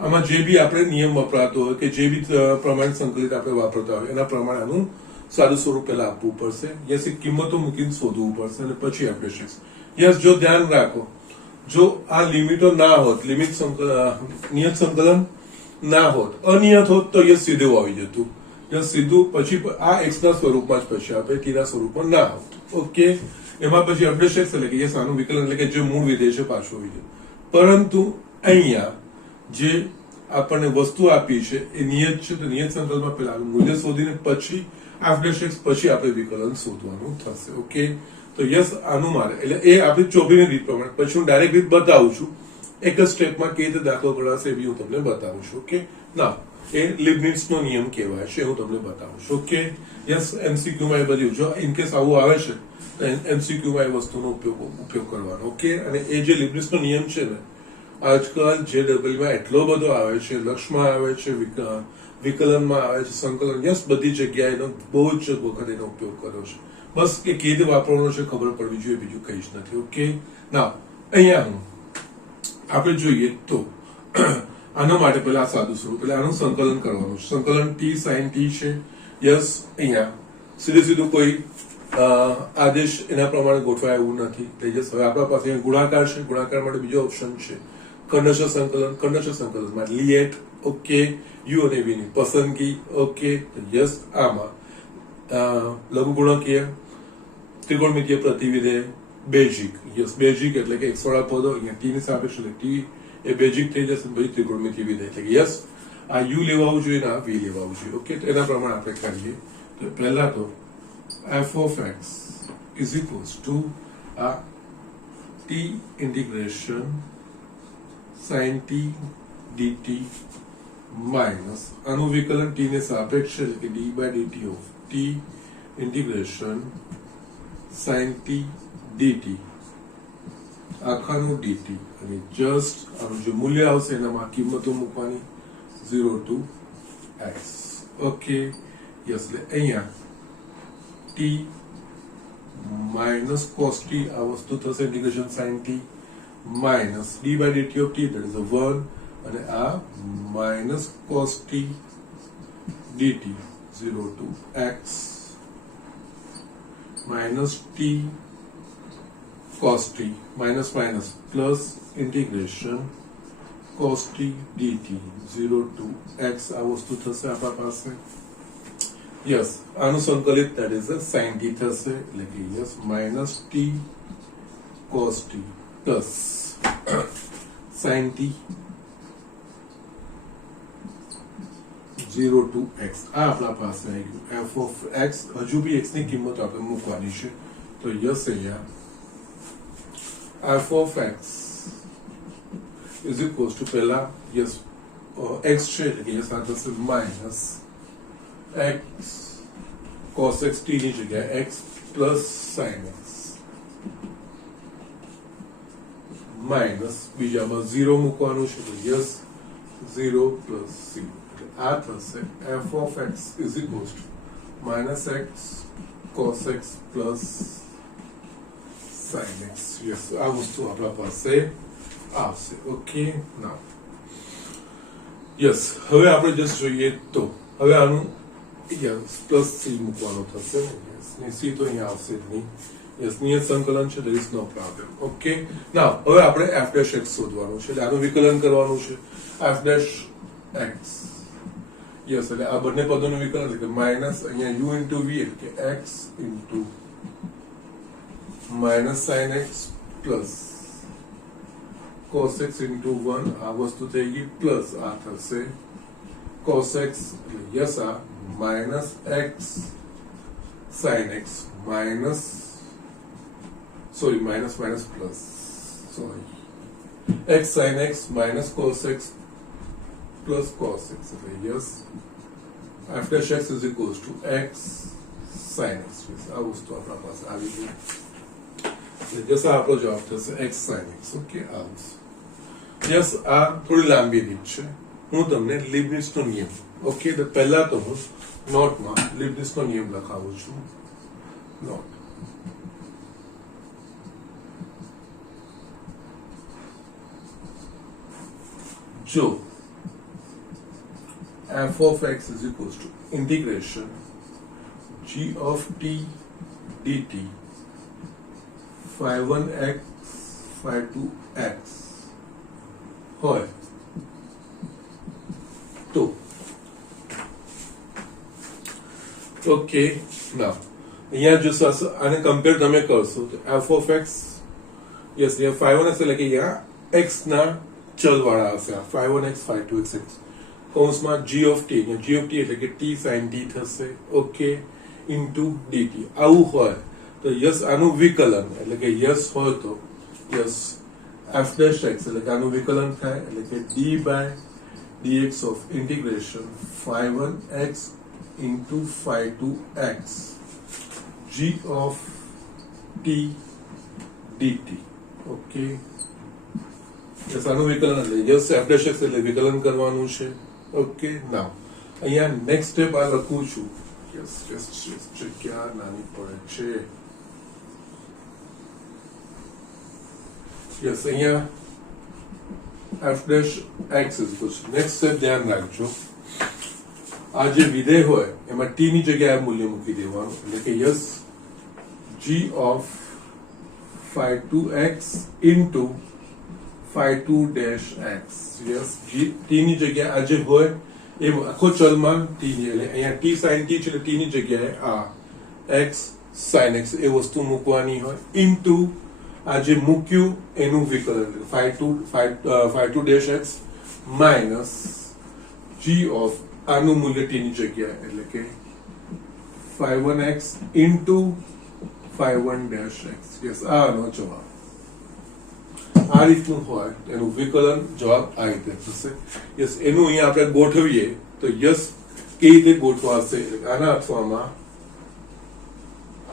આમાં જે બી આપણે નિયમ વપરાતો હોય કે જે બી પ્રમાણિત સંકલિત આપણે વાપરતા હોય એના પ્રમાણે આનું સારું સ્વરૂપ પહેલા આપવું પડશે યસ એ કિંમતો મૂકીને શોધવું પડશે અને પછી આપણે યસ જો ધ્યાન રાખો જો આ લિમિટો ના હોત નિયત સંકલન ના હોત અનિયત હોત તો યસ સીધું આવી જતું યસ સીધું પછી આ x ના સ્વરૂપમાં જ પછી આપણે t ના સ્વરૂપમાં ના હોત ઓકે એમાં પછી અપડેટ એટલે કે યસ આનું વિકલન એટલે કે જે મૂળ વિધેય છે પાછું આવી જાય પરંતુ અહીંયા જે આપણને વસ્તુ આપી છે એ નિયત છે તો નિયત સંકલનમાં પહેલા મૂલ્ય શોધીને પછી f dash x પછી આપણે વિકલન શોધવાનું થશે ઓકે તો યસ આનું મારે એટલે એ આપણી ચોપડીની રીત પ્રમાણે પછી હું ડાયરેક્ટ રીત બતાવું છું એક જ સ્ટેપમાં કેવી રીતે દાખલો ગણાશે એ બી હું તમને બતાવું છું ઓકે ના એ લિબનિટ્ઝનો નિયમ કહેવાય છે હું તમને બતાવું છું ઓકે યસ એમસીક્યુમાં એ બધું જો ઇનકેસ આવું આવે છે તો એમસીક્યુમાં એ વસ્તુનો ઉપયોગ કરવાનો ઓકે અને એ જે લિબનિટ્ઝનો નિયમ છે ને આજકાલ JEE-માં એટલો બધો આવે છે લક્ષમાં આવે છે વિકલનમાં આવે છે સંકલન યસ બધી જગ્યાએ એનો બહુ જ વખત એનો ઉપયોગ કર્યો છે બસ કે કેવી રીતે વાપરવાનો છે ખબર પડવી જોઈએ બીજું કંઈ જ નથી ઓકે ના અહીંયા હું આપણે જોઈએ તો આના માટે પહેલા સાદું સ્વરૂપ એટલે આનું સંકલન કરવાનું છે સંકલન t sin t છે યસ અહીંયા સીધું કોઈ આદેશ એના પ્રમાણે ગોઠવાય એવું નથી યસ હવે આપણા પાસે ગુણાકાર છે ગુણાકાર માટે બીજો ઓપ્શન છે ખંડશ સંકલનમાં લિએટ ઓકે યુ અને v ની પસંદગી ઓકે યસ આમાં લઘુગુણકીય ત્રિકોણમિતીય પ્રતિવિધેય બેઝિક યસ બેઝિક એટલે કે x વાળા પદો અહીંયા t ની સાપેક્ષ એટલે t એ બેઝિક થઈ જશે પછી ત્રિકોણમિતીય વિધેય એટલે કે યસ આ u લેવાવું જોઈએ ને આ v લેવાવું જોઈએ ઓકે તો એના પ્રમાણે આપણે કરીએ તો પહેલા તો f of x is equals to a t integration sin t dt minus આનું વિકલન t ને સાપેક્ષ એટલે કે d by dt of t integration sin t dt આખાનું dt અને જસ્ટ આનું જે મૂલ્ય આવશે એનામાં કિંમતો મૂકવાની 0 to x ઓકે યસ એટલે અહીંયા t minus cos t આ વસ્તુ થશે integration sin t minus d by dt of t that is a 1 અને આ minus cos t dt 0 to x minus t cos t minus minus plus integration cos t dt 0 to x આ વસ્તુ થશે આપણા પાસે yes આનું સંકલિત that is a sin t થશે એટલે કે yes minus t cos t plus sin t 0 to x આ આપણા પાસે આવી ગયું f of x હજુ બી x ની કિંમત આપણે મૂકવાની છે તો યસ અહીંયા f of x is equals to પહેલા યસ x છે એટલે કે યસ આ થશે minus x cos x t ની જગ્યાએ x plus sin x minus બીજામાં 0 મૂકવાનું છે તો યસ 0 plus 0 આ થશે f of x is equals to minus x cos x plus sin x yes આ વસ્તુ આપણા પાસે આવશે ઓકે નાઉ યસ હવે આપણે જસ્ટ જોઈએ તો હવે આનું યસ પ્લસ c મૂકવાનો થશે યસ ને c તો અહીંયા આવશે જ નહીં યસ નિયત સંકલન છે there is no problem okay નાઉ હવે આપણે f dash x શોધવાનું છે એટલે આનું વિકલન કરવાનું છે f dash x યસ એટલે આ બંને પદોનું વિકલન એટલે કે માઈનસ અહીંયા u into v એટલે કે x into minus sin x plus cos x into 1 આ વસ્તુ થઈ ગઈ પ્લસ આ થશે cos x એટલે યસ આ minus x sin x minus plus x sin x minus cos x plus cos x એટલે yes f dash x is equals to x sin x આ વસ્તુ આપણા પાસે આવી ગઈ જસ આપણો જવાબ થશે x sin x ઓકે આ યસ આ થોડી લાંબી રીત છે હું તમને લીબનિઝનો નિયમ ઓકે તો પહેલા તો હું નોટમાં લીબનિઝનો નિયમ લખાવું છું નોટ જો f of x is equals to integration g of t dt phi 1x phi 2x હોય તો ઓકે ના અહીંયા જો આને કમ્પેર તમે કરશો તો f of x યસ અહીંયા phi 1x એટલે કે અહીંયા x ના ચલ વાળા હશે આ phi 1x phi 2x કૌંસમાં g of t એટલે કે t sin t થશે ઓકે ઇન્ટુ dt આવું હોય તો યસ આનું વિકલન એટલે કે યસ હોય તો યસ f dash x એટલે કે આનું વિકલન થાય એટલે કે d by dx of integration phi 1x into phi 2x g of t dt okay yes આનું વિકલન એટલે યસ f dash x એટલે વિકલન કરવાનું છે ઓકે નાઉ અહીંયા નેક્સ્ટ સ્ટેપ આ લખું છું યસ જગ્યા નાની પડે છે યસ અહીંયા f dash x is equals to next step ધ્યાન રાખજો આ જે વિધેય હોય એમાં t ની જગ્યાએ મૂલ્ય મૂકી દેવાનું એટલે કે yes g of phi 2x into phi 2 dash x yes t ની જગ્યાએ આ જે હોય એ આખો ચલમાં t ની એટલે અહીંયા t sin t છે એટલે t ની જગ્યાએ આ x sin x એ વસ્તુ મૂકવાની હોય ઇન્ટુ આ જે મૂક્યું એનું વિકલન phi 2 dash x minus g of આનું મૂલ્ય t ની જગ્યાએ એટલે કે phi 1x into phi 1 dash x yes આનો જવાબ આ રીતનું હોય એનું વિકલન જવાબ આ રીતે થશે યસ એનું અહીંયા આપણે ગોઠવીએ તો યસ કઈ રીતે ગોઠવાશે આના અથવામાં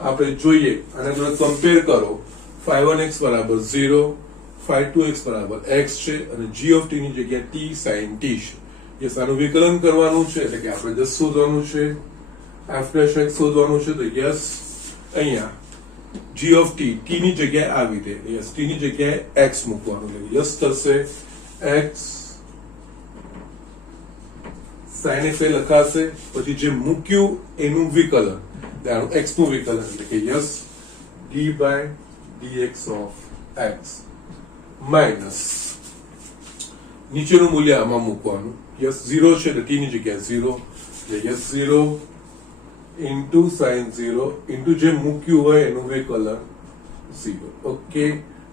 આપણે જોઈએ આને જોડે કમ્પેર કરો phi 1x બરાબર 0 phi 2x બરાબર x છે અને g of t ની જગ્યાએ t sin t છે યસ આનું વિકલન કરવાનું છે એટલે કે આપણે જસ્ટ શોધવાનું છે f dash x શોધવાનું છે તો યસ અહીંયા g of t t ની જગ્યાએ આવી દે યસ t ની જગ્યાએ x મૂકવાનું એટલે યસ થશે x sin x લખાશે પછી જે મૂક્યું એનું વિકલન દાનું x નું વિકલન એટલે કે yes d by dx of x minus નીચેનું મૂલ્ય આમાં મૂકવાનું. યસ 0 છે એટલે t ની જગ્યાએ 0, યસ 0 ઇન્ટુ સાઇન 0 ઇન્ટુ જે મૂક્યું હોય એનું વિકલન 0. ઓકે,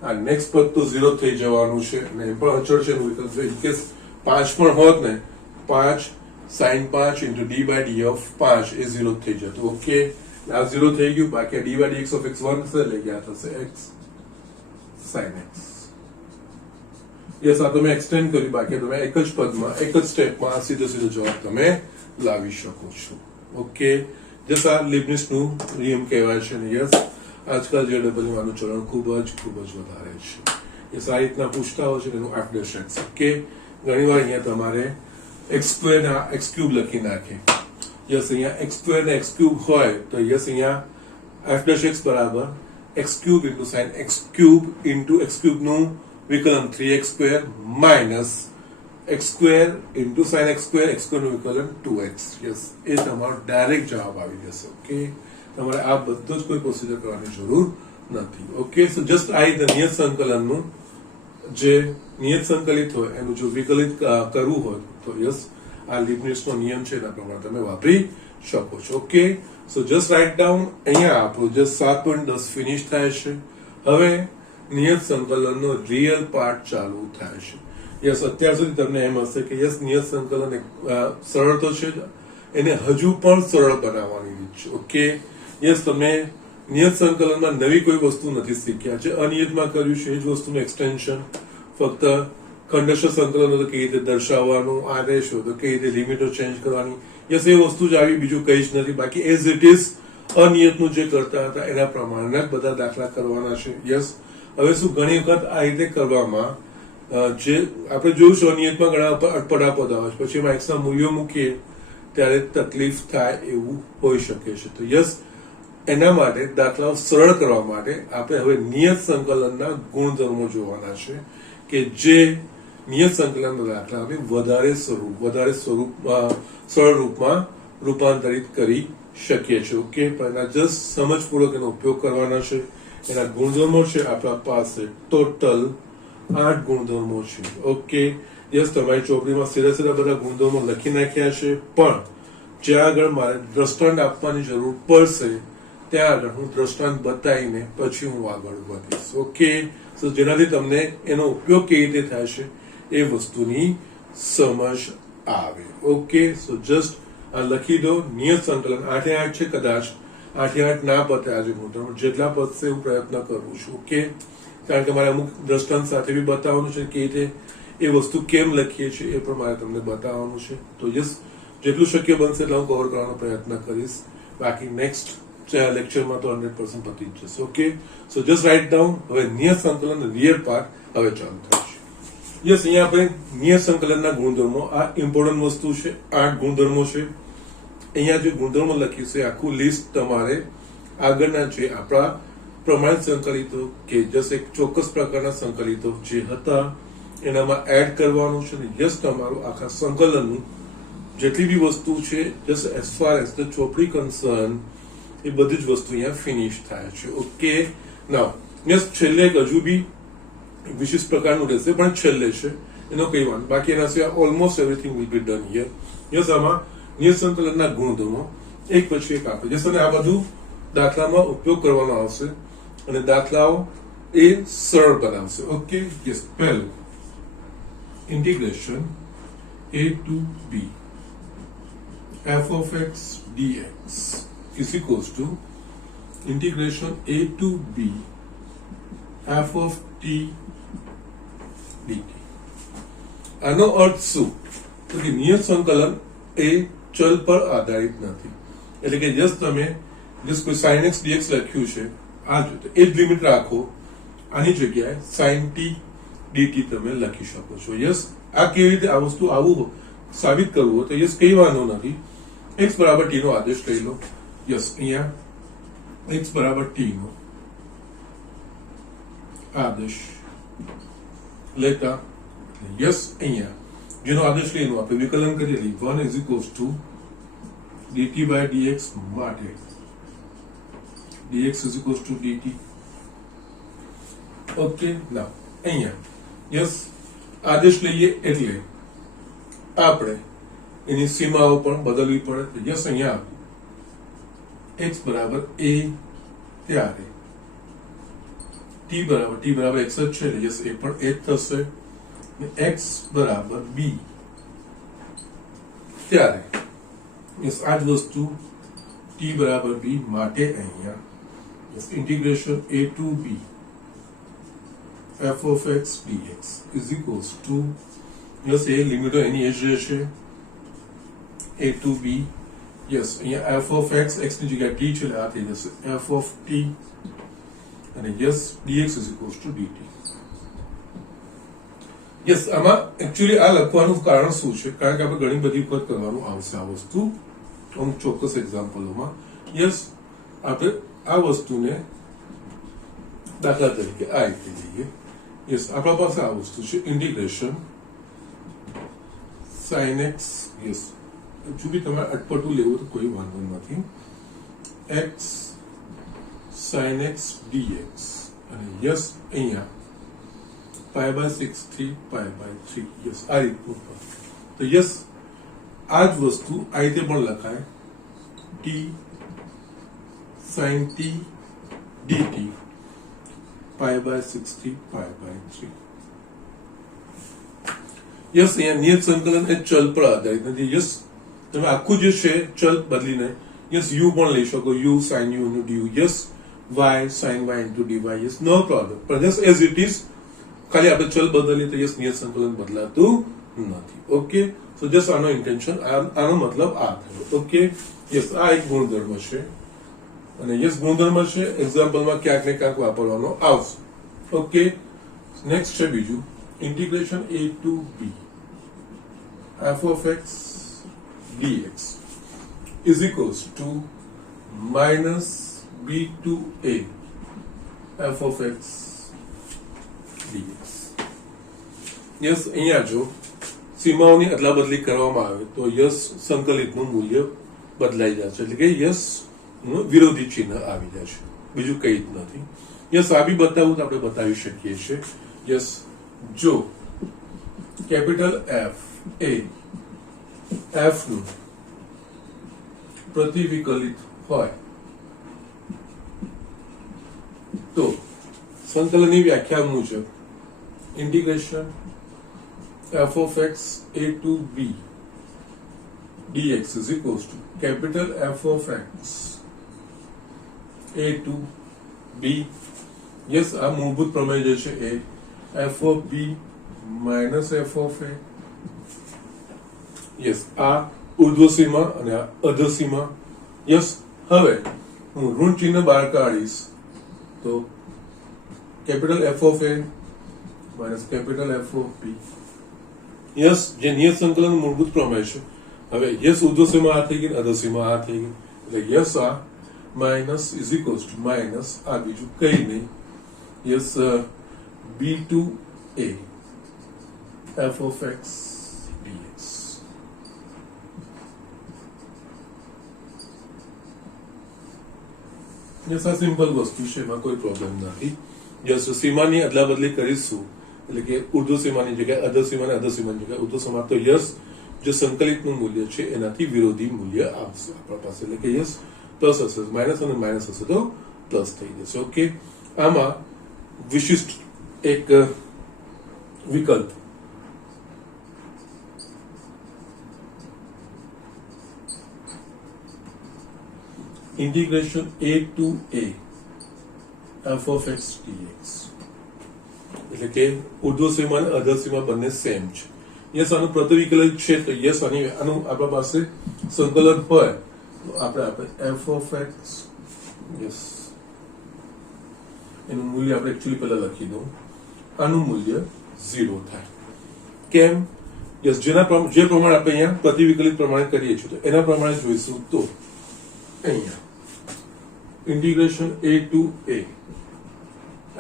આ નેક્સ્ટ પદ તો 0 થઈ જવાનું છે અને એ પણ અચળ છે એનું વિકલન. ઇન કેસ 5 પણ હોત ને 5 sin 5 into d by d of 5 એ 0 થઈ જતું. ઓકે, આ 0 થઈ ગયું. બાકી આ d by dx of x 1 છે એટલે આ થશે x sin x. યસ, આ તમે એક્સટેન્ડ કર્યું. બાકી તમે એક જ પદમાં એક જ સ્ટેપમાં આ સીધો જવાબ તમે લાવી શકો છો. ઓકે, જસ આ લીબનિઝનું નિયમ કહેવાય છે. ને યસ, આજકાલ જે ડબલ્યુનું ચલણ ખૂબ જ વધારે છે. યસ, આ રીતના પૂછતા હોય છે એનું f dash x. ઓકે, ઘણીવાર અહીંયા તમારે x2 ના x3 લખી નાખે. યસ, અહીંયા x2 ને x3 હોય તો યસ અહીંયા f dash x બરાબર x3 into sin x3 into x3 નું વિકલન 3x2 minus x2 into sin x2 x2 નું વિકલન 2x. યસ, એ તમારો ડાયરેક્ટ જવાબ આવી જશે. ઓકે, તમારે આ બધો જ કોઈ પ્રોસિજર કરવાની જરૂર નથી. ઓકે, સો જસ્ટ આ રીતે નિયત સંકલનનું જે નિયત સંકલિત હોય એનું જો વિકલિત કરવું હોય તો યસ, આ લીબનિઝનો નિયમ છે એના પ્રમાણે તમે વાપરી શકો છો. Okay, so just write down. અહીંયા આપણું જસ્ટ 7.10 ફિનિશ થાય છે. હવે નિયત સંકલનનો રિયલ પાર્ટ ચાલુ થાય છે. યસ, અત્યાર સુધી તમને એમ હશે કે યસ નિયત સંકલન સરળ તો છે, એને હજુ પણ સરળ બનાવવાની રીત છે. ઓકે, યસ, તમે નિયત સંકલનમાં નવી કોઈ વસ્તુ નથી શીખ્યા. જે અનિયતમાં કર્યું છે એ જ વસ્તુનું એક્સટેન્શન. ફક્ત ખંડસ્થ સંકલન તો કેવી રીતે દર્શાવવાનું, આદેશ હોય તો કેવી રીતે લિમિટો ચેન્જ કરવાની. યસ, એ વસ્તુ જ આવી, બીજું કંઈ જ નથી. બાકી એઝ ઇટ ઇઝ અનિયતનું જે કરતા હતા એના પ્રમાણના જ બધા દાખલા કરવાના છે. યસ, હવે શું ઘણી વખત આ રીતે કરવામાં જે આપણે જોયું છે અનિયતમાં ઘણા અટપટા પદ આવે છે, પછી એમાં એક્સના મૂલ્યો મૂકીએ ત્યારે તકલીફ થાય એવું હોઈ શકે છે. તો યસ, એના માટે દાખલાઓ સરળ કરવા માટે આપણે હવે નિયત સંકલનના ગુણધર્મો જોવાના છે કે જે નિયત સંકલનના દાખલાને વધારે સરળ રૂપમાં રૂપાંતરિત કરી શકીએ છીએ. ઓકે, પણ એના જસ્ટ સમજપૂર્વક એનો ઉપયોગ કરવાના છે. એના ગુણધર્મો છે આપણા પાસે ટોટલ 8 ગુણધર્મો છે. ઓકે, યસ, તમારી ચોપડીમાં સીધા બધા ગુણધર્મો લખી નાખ્યા છે, પણ જ્યાં આગળ મારે દ્રષ્ટાંત આપવાની જરૂર પડશે ત્યાં આગળ હું દ્રષ્ટાંત બતાવીને પછી હું આગળ વધીશ. ઓકે, સો જેનાથી તમને એનો ઉપયોગ કેવી રીતે થાય છે એ વસ્તુની સમજ આવે. ઓકે, સો જસ્ટ આ લખી દો. નિયત સંકલન 8 છે. કદાચ 8 ના પતે આજે ગુણધર્મો જેટલા પતશે હું પ્રયત્ન કરું છું. ઓકે, કારણ કે મારે અમુક દ્રષ્ટાંત સાથે બી બતાવવાનું છે કે રીતે એ વસ્તુ કેમ લખીએ છીએ એ પણ મારે તમને બતાવવાનું છે. તો યસ, જેટલું શક્ય બનશે એટલે હું કવર કરવાનો પ્રયત્ન કરીશ. બાકી નેક્સ્ટ લેક્ચરમાં તો 100% પતી જ જશે. Okay, so just write down. હવે નિયત સંકલન રિયલ પાર્ટ હવે ચાલુ થાય છે. યસ, અહીંયા આપણે નિયત સંકલનના ગુણધર્મો, આ ઇમ્પોર્ટન્ટ વસ્તુ છે. 8 ગુણધર્મો છે. અહીંયા જે ગુણધર્મો લખ્યું છે આખું લિસ્ટ તમારે આગળના જે આપણા પ્રમાણિત સંકલિતો કે જસ્ટ એક ચોક્કસ પ્રકારના સંકલિતો જે હતા એનામાં એડ કરવાનું છે. યસ, તમારું આખા સંકલનનું જેટલી બી વસ્તુ છે just as far as the ચોપડી કન્સર્ન એ બધી જ વસ્તુ અહીંયા ફિનિશ થાય છે. ઓકે, નાઉ યસ, છેલ્લે એક હજુ બી વિશિષ્ટ પ્રકારનું રહેશે પણ છેલ્લે છે એનો કઈ વાંધો. બાકી એના સિવાય almost everything will be done here. Yes, આમાં નિયત સંકલનના ગુણધર્મો એક પછી એક આપે જશે અને આ બધું દાખલામાં ઉપયોગ કરવાનો આવશે અને દાખલાઓ એ સરળ બનાવશે. ઓકે, યસ, પહેલું integration a to b f of x dx is equals to integration a to b f of t dt. આનો અર્થ શું? તો કે નિયત સંકલન એ ચલ પર આધારિત નથી. એટલે કે જસ્ટ તમે જસ્ટ કોઈ sin x dx લખ્યું છે આ એ જ લિમિટ રાખો, આની જગ્યાએ sin t dt તમે લખી શકો છો. યસ, આ કેવી રીતે આ વસ્તુ આવું સાબિત કરવું હોય તો યસ કઈ વાંધો નથી. x બરાબર t નો આદેશ લઈ લો. યસ, અહીંયા x બરાબર t નો આદેશ લેતા યસ અહીંયા જેનો આદેશ લઈને આપણે વિકલન કરીએ 1 is equals to dt by dx માટે dx is equals to dt. Okay, now અહીંયા યસ આદેશ લઈએ એટલે આપણે એની સીમાઓ પણ બદલવી પડે. યસ અહીંયા x બરાબર a ત્યારે t બરાબર x જ છે એટલે યસ એ પણ a જ થશે. x બરાબર b ત્યારે યસ આ જ વસ્તુ t બરાબર b માટે અહીંયા yes integration a to b f of x dx is equals to yes એ લિમિટો એની એ જ રહેશે a to b. યસ અહીંયા f of x ની જગ્યાએ t છે એટલે આ થઈ જશે f of t અને yes dx is equals to dt. Yes આમાં એકચ્યુઅલી આ લખવાનું કારણ શું છે? કારણ કે આપણે ઘણી બધી વખત કરવાનું આવશે આ વસ્તુ અમુક ચોક્કસ એક્ઝામ્પલોમાં. યસ આપણે આ વસ્તુને દાખલા તરીકે આ રીતે લઈએ. યસ આપણા પાસે આ વસ્તુ છે ઇન્ટિગ્રેશન sin x. યસ જો બી તમારે અટપટું લેવું તો કોઈ વાંધો નથી. x sin x dx અને યસ અહીંયા π/6 થી π/3. યસ આ રીતનું. તો યસ આ જ વસ્તુ આ રીતે પણ લખાય t sin t dt π/6 થી π/3. યસ અહીંયા નિયત સંકલન એ ચલ પર આધારિત નથી. યસ તમે આખું જે છે ચલ બદલીને યસ u પણ લઈ શકો u sin u નું du. Yes y sin y into dy. Yes no problem. પણ જસ્ટ એઝ ઇટ ઇઝ ખાલી આપણે ચલ બદલીએ તો યસ નિયત સંકલન બદલાતું નથી. ઓકે સો જસ્ટ આનો ઇન્ટેન્શન આનો મતલબ આ થયો. ઓકે યસ આ એક ગુણધર્મ છે અને યસ ગુણધર્મ છે એક્ઝામ્પલમાં ક્યાંક ને ક્યાંક વાપરવાનો આવશે. ઓકે નેક્સ્ટ છે બીજું integration a to b f of x dx is equals to minus b to a f of x dx. Yes અહીંયા જો સીમાઓની અદલા બદલી કરવામાં આવે તો યસ સંકલિતનું મૂલ્ય બદલાઈ જશે એટલે કે યસ વિરોધી ચિહ્ન આવી જશે. બીજું કંઈ જ નથી. યસ આ બી બતાવું તો આપણે બતાવી શકીએ છીએ. યસ જો કેપિટલ F એ F નું પ્રતિવિકલિત હોય તો સંકલનની વ્યાખ્યા મુજબ integration f of x a to b dx is equals to capital F of x a to b. Yes આ મૂળભૂત પ્રમેય જે છે એ f of b minus f of a. Yes આ ઉર્ધ્વ સીમા અને આ અધર સીમા. યસ હવે હું ઋણ ચિહ્ન બહાર કાઢીશ તો capital F of a minus capital F of b. Yes જે નિયત સંકલન મૂળભૂત પ્રમેય છે. હવે યસ ઉર્ધ્વ સીમા આ થઈ ગઈ અધર સીમા આ થઈ ગઈ એટલે યસ આ minus is equals to minus આ બીજું કઈ નહીં yes b to a f of x dx. Yes આ સિમ્પલ વસ્તુ છે એમાં કોઈ પ્રોબ્લેમ નથી. યસ સીમાની અદલા બદલી કરીશું એટલે કે ઉર્ધ્વ સીમાની જગ્યાએ અધર સીમાની જગ્યાએ ઉર્ધ્વ સીમા તો યસ જે સંકલિતનું મૂલ્ય છે એનાથી વિરોધી મૂલ્ય આવશે આપણા પાસે એટલે કે યસ પ્લસ હશે માઇનસ અને માઇનસ હશે તો પ્લસ થઈ જશે. ઓકે આમાં વિશિષ્ટ એક વિકલ્પ integration a to a f of x dx એટલે કે ઉર્ધ્વ સીમા અને અધર સીમા બંને સેમ છે. યસ આનું પ્રતિવિકલિત છે તો યસ આનું આપણા પાસે સંકલન હોય તો આપણે f of x યસ એનું મૂલ્ય આપણે એકચ્યુઅલી પહેલા લખી દઉં આનું મૂલ્ય 0 થાય. કેમ? યસ જે પ્રમાણે આપણે અહીંયા પ્રતિવિકલિત પ્રમાણે કરીએ છીએ તો એના પ્રમાણે જોઈશું તો અહીંયા integration a to a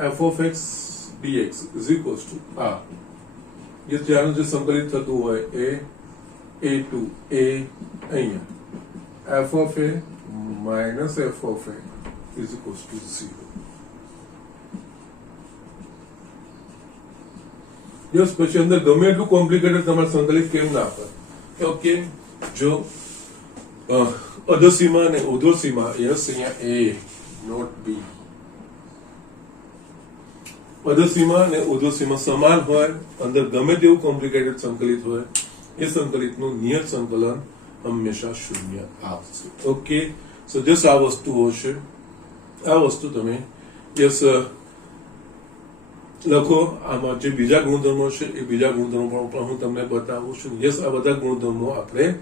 f of x dx is equals to આ યસ જેનું જે સંકલિત થતું હોય એ a to a અહીંયા f of a minus f of a is equals to 0. Yes પછી અંદર ગમે એટલું કોમ્પ્લિકેટેડ તમારે સંકલિત કેમ ના આપે ઓકે જો અધસીમા અને ઉર્ધ્વસીમા યસ અહીંયા એ નોટ બી અધસીમા અને ઉર્ધ્વસીમા સમાન હોય અંદર ગમે તેવું કોમ્પ્લિકેટેડ સંકલિત હોય એ સંકલિતનું નિયત સંકલન હંમેશા શૂન્ય આવશે ઓકે સો જસ્ટ આ વસ્તુઓ છે આ વસ્તુ તમે યસ લખો આમાં જે બીજા ગુણધર્મો છે એ બીજા ગુણધર્મો પણ હું તમને બતાવું છું યસ આ બધા ગુણધર્મો આપણે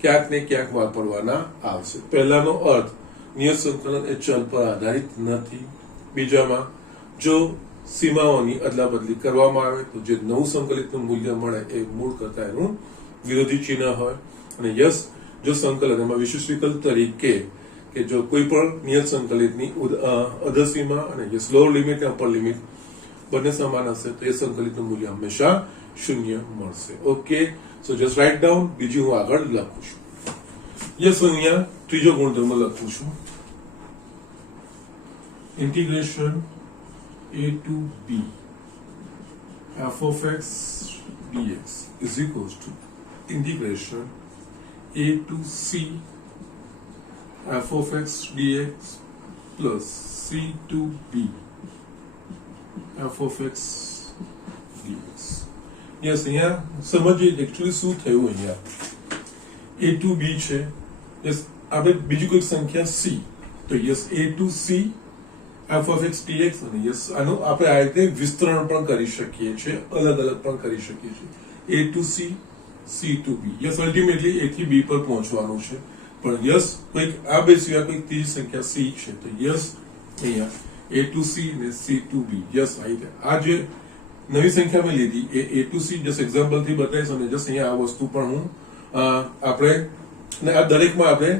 ક્યાંક ને ક્યાંક વાપરવાના આવશે પહેલાનો અર્થ નિયત સંકલન એ ચલ પર આધારિત નથી બીજામાં જો સીમાઓની અદલા બદલી કરવામાં આવે તો જે નવું સંકલિતનું મૂલ્ય મળે એ મૂળ કરતા એનું વિરોધી ચિહ્ન હોય અને યસ જો સંકલન એમાં વિશેષ વિકલ્પ તરીકે કે જો કોઈ પણ નિયત સંકલિતની અધસીમા અને યસ લોઅર લિમિટ અને અપર લિમિટ બંને સમાન હશે તો એ સંકલિતનું મૂલ્ય હંમેશા શૂન્ય મળશે okay so just write down બીજું હું આગળ લખું છું યસ અહીંયા ત્રીજો ગુણધર્મ લખું છું integration a to b f of x dx is equals to integration a to c f of x dx plus c to b f of x dx yes અહીંયા સમજીએ એક્ચ્યુઅલી શું થયું અહીંયા a to b છે yes આપણે બીજી કોઈ સંખ્યા c તો yes a to c f of x dx અને યસ આનું આપણે આ રીતે વિસ્તરણ પણ કરી શકીએ છીએ અલગ અલગ પણ કરી શકીએ છીએ a to c c to b yes ultimately a થી b પર પહોંચવાનું છે પણ યસ કોઈક આ બે સિવાય કોઈક ત્રીજી સંખ્યા c છે તો યસ અહીંયા a to c અને c to b યસ આ રીતે આ જે નવી સંખ્યા મેં લીધી એ a to c just example થી બતાવીશ અને જસ્ટ અહીંયા આ વસ્તુ પણ હું આપણે આ દરેકમાં આપણે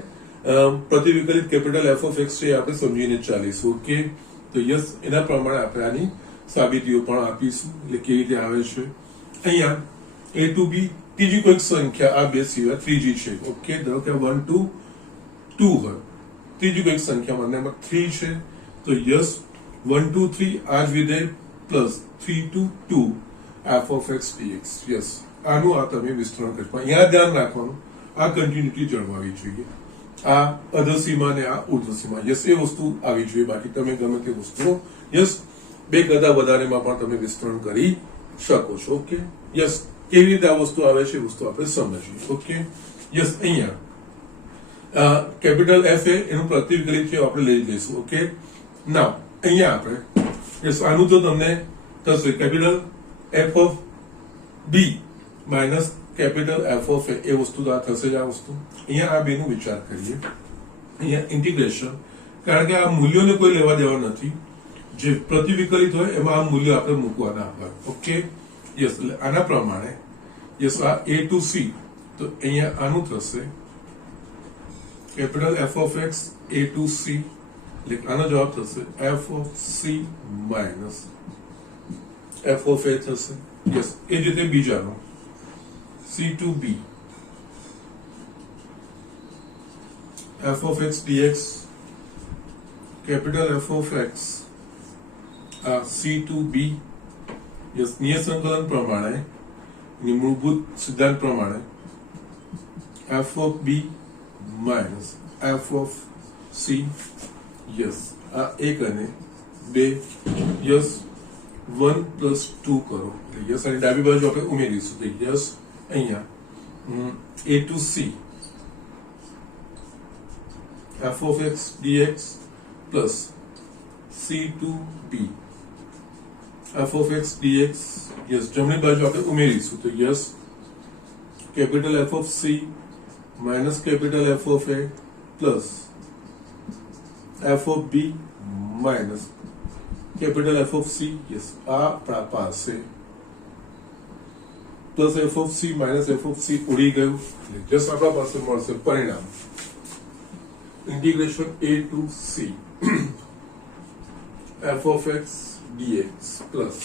પ્રતિવિકલિત કેપિટલ f of x છે આપણે સમજીને ચાલીશું ઓકે તો યસ એના પ્રમાણે આપણે આની સાબિતીઓ પણ આપીશું એટલે કેવી રીતે આવે છે અહીંયા a to b ત્રીજી કોઈક સંખ્યા આ બે સિવાય ત્રીજી છે ઓકે ધારો કે 1 to 2 હોય ત્રીજી કોઈક સંખ્યા બંનેમાં 3 છે તો યસ 1 to 3 આ જ વિધેય plus 3 to 2 f of x dx yes આનું આ તમે વિસ્તરણ કરશો અહીંયા ધ્યાન રાખવાનું આ કન્ટિન્યુટી જળવાવી જોઈએ આ અધસીમા ને આ ઉર્ધ્વસીમા યસ એ વસ્તુ આવી જોઈએ બાકી તમે ગમે તે વસ્તુ યસ બે કરતા વધારેમાં પણ તમે વિસ્તરણ કરી શકો છો ઓકે યસ કેવી રીતે આ વસ્તુ આવે છે વસ્તુ આપણે સમજીએ ઓકે યસ અહીંયા કેપિટલ f એ એનું પ્રતિવિકલિત છે આપણે લઈ લઈશું ઓકે નાઉ અહીંયા આપણે યસ આનું તો તમને થશે capital f of b minus capital f of a એ વસ્તુ તો આ થશે જ આ વસ્તુ અહીંયા આ બેનું વિચાર કરીએ અહીંયા ઇન્ટિગ્રેશન કારણ કે આ મૂલ્યોને કોઈ લેવા દેવા નથી જે પ્રતિવિકલિત હોય એમાં આ મૂલ્ય આપણે મૂકવાના હોય ઓકે યસ એટલે આના પ્રમાણે યસ આ a to c તો અહીંયા આનું થશે capital f of x a to c એટલે આનો જવાબ થશે f of c minus f of a થશે યસ એ જ રીતે બીજાનો c to b f of x dx capital F of x c to b yes નિયત સંકલન પ્રમાણે મૂળભૂત સિદ્ધાંત પ્રમાણે f of b minus f of c yes આ એક અને બે યસ 1 plus 2 કરો યસ આની ડાબી બાજુ આપણે ઉમેરીશું યસ અહીંયા a to c f of x dx plus c to b f of x dx yes જમણી બાજુ આપણે ઉમેરીશું તો yes capital f of c minus capital f of a plus f of b minus capital f of c yes આ પાસે plus f of c minus f of c ઉડી ગયું just આપણા પાસે મળશે પરિણામ integration a to c f of x dx plus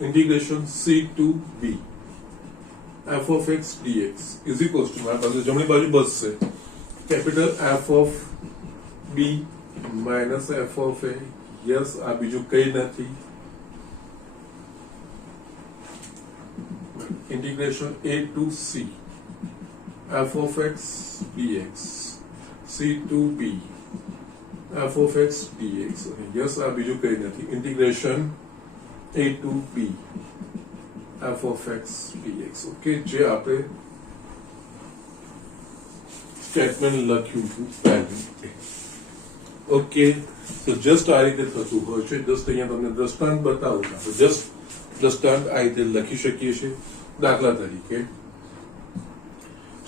integration c to b f of x dx is equals to મારી પાસે જમણી બાજુ બચશે capital f of b minus f of a yes આ બીજું કઈ નથી integration a to c f of x dx c to b f of x dx yes આ બીજું કઈ નથી integration a to b f of x dx okay જે આપણે સ્ટેટમેન્ટ લખ્યું હતું પહેલું ઓકે તો જસ્ટ આ રીતે થતું હોય છે જસ્ટ અહીંયા તમને દ્રષ્ટાંત બતાવું છું જસ્ટ દ્રષ્ટાંત આ રીતે લખી શકીએ છીએ દાખલા તરીકે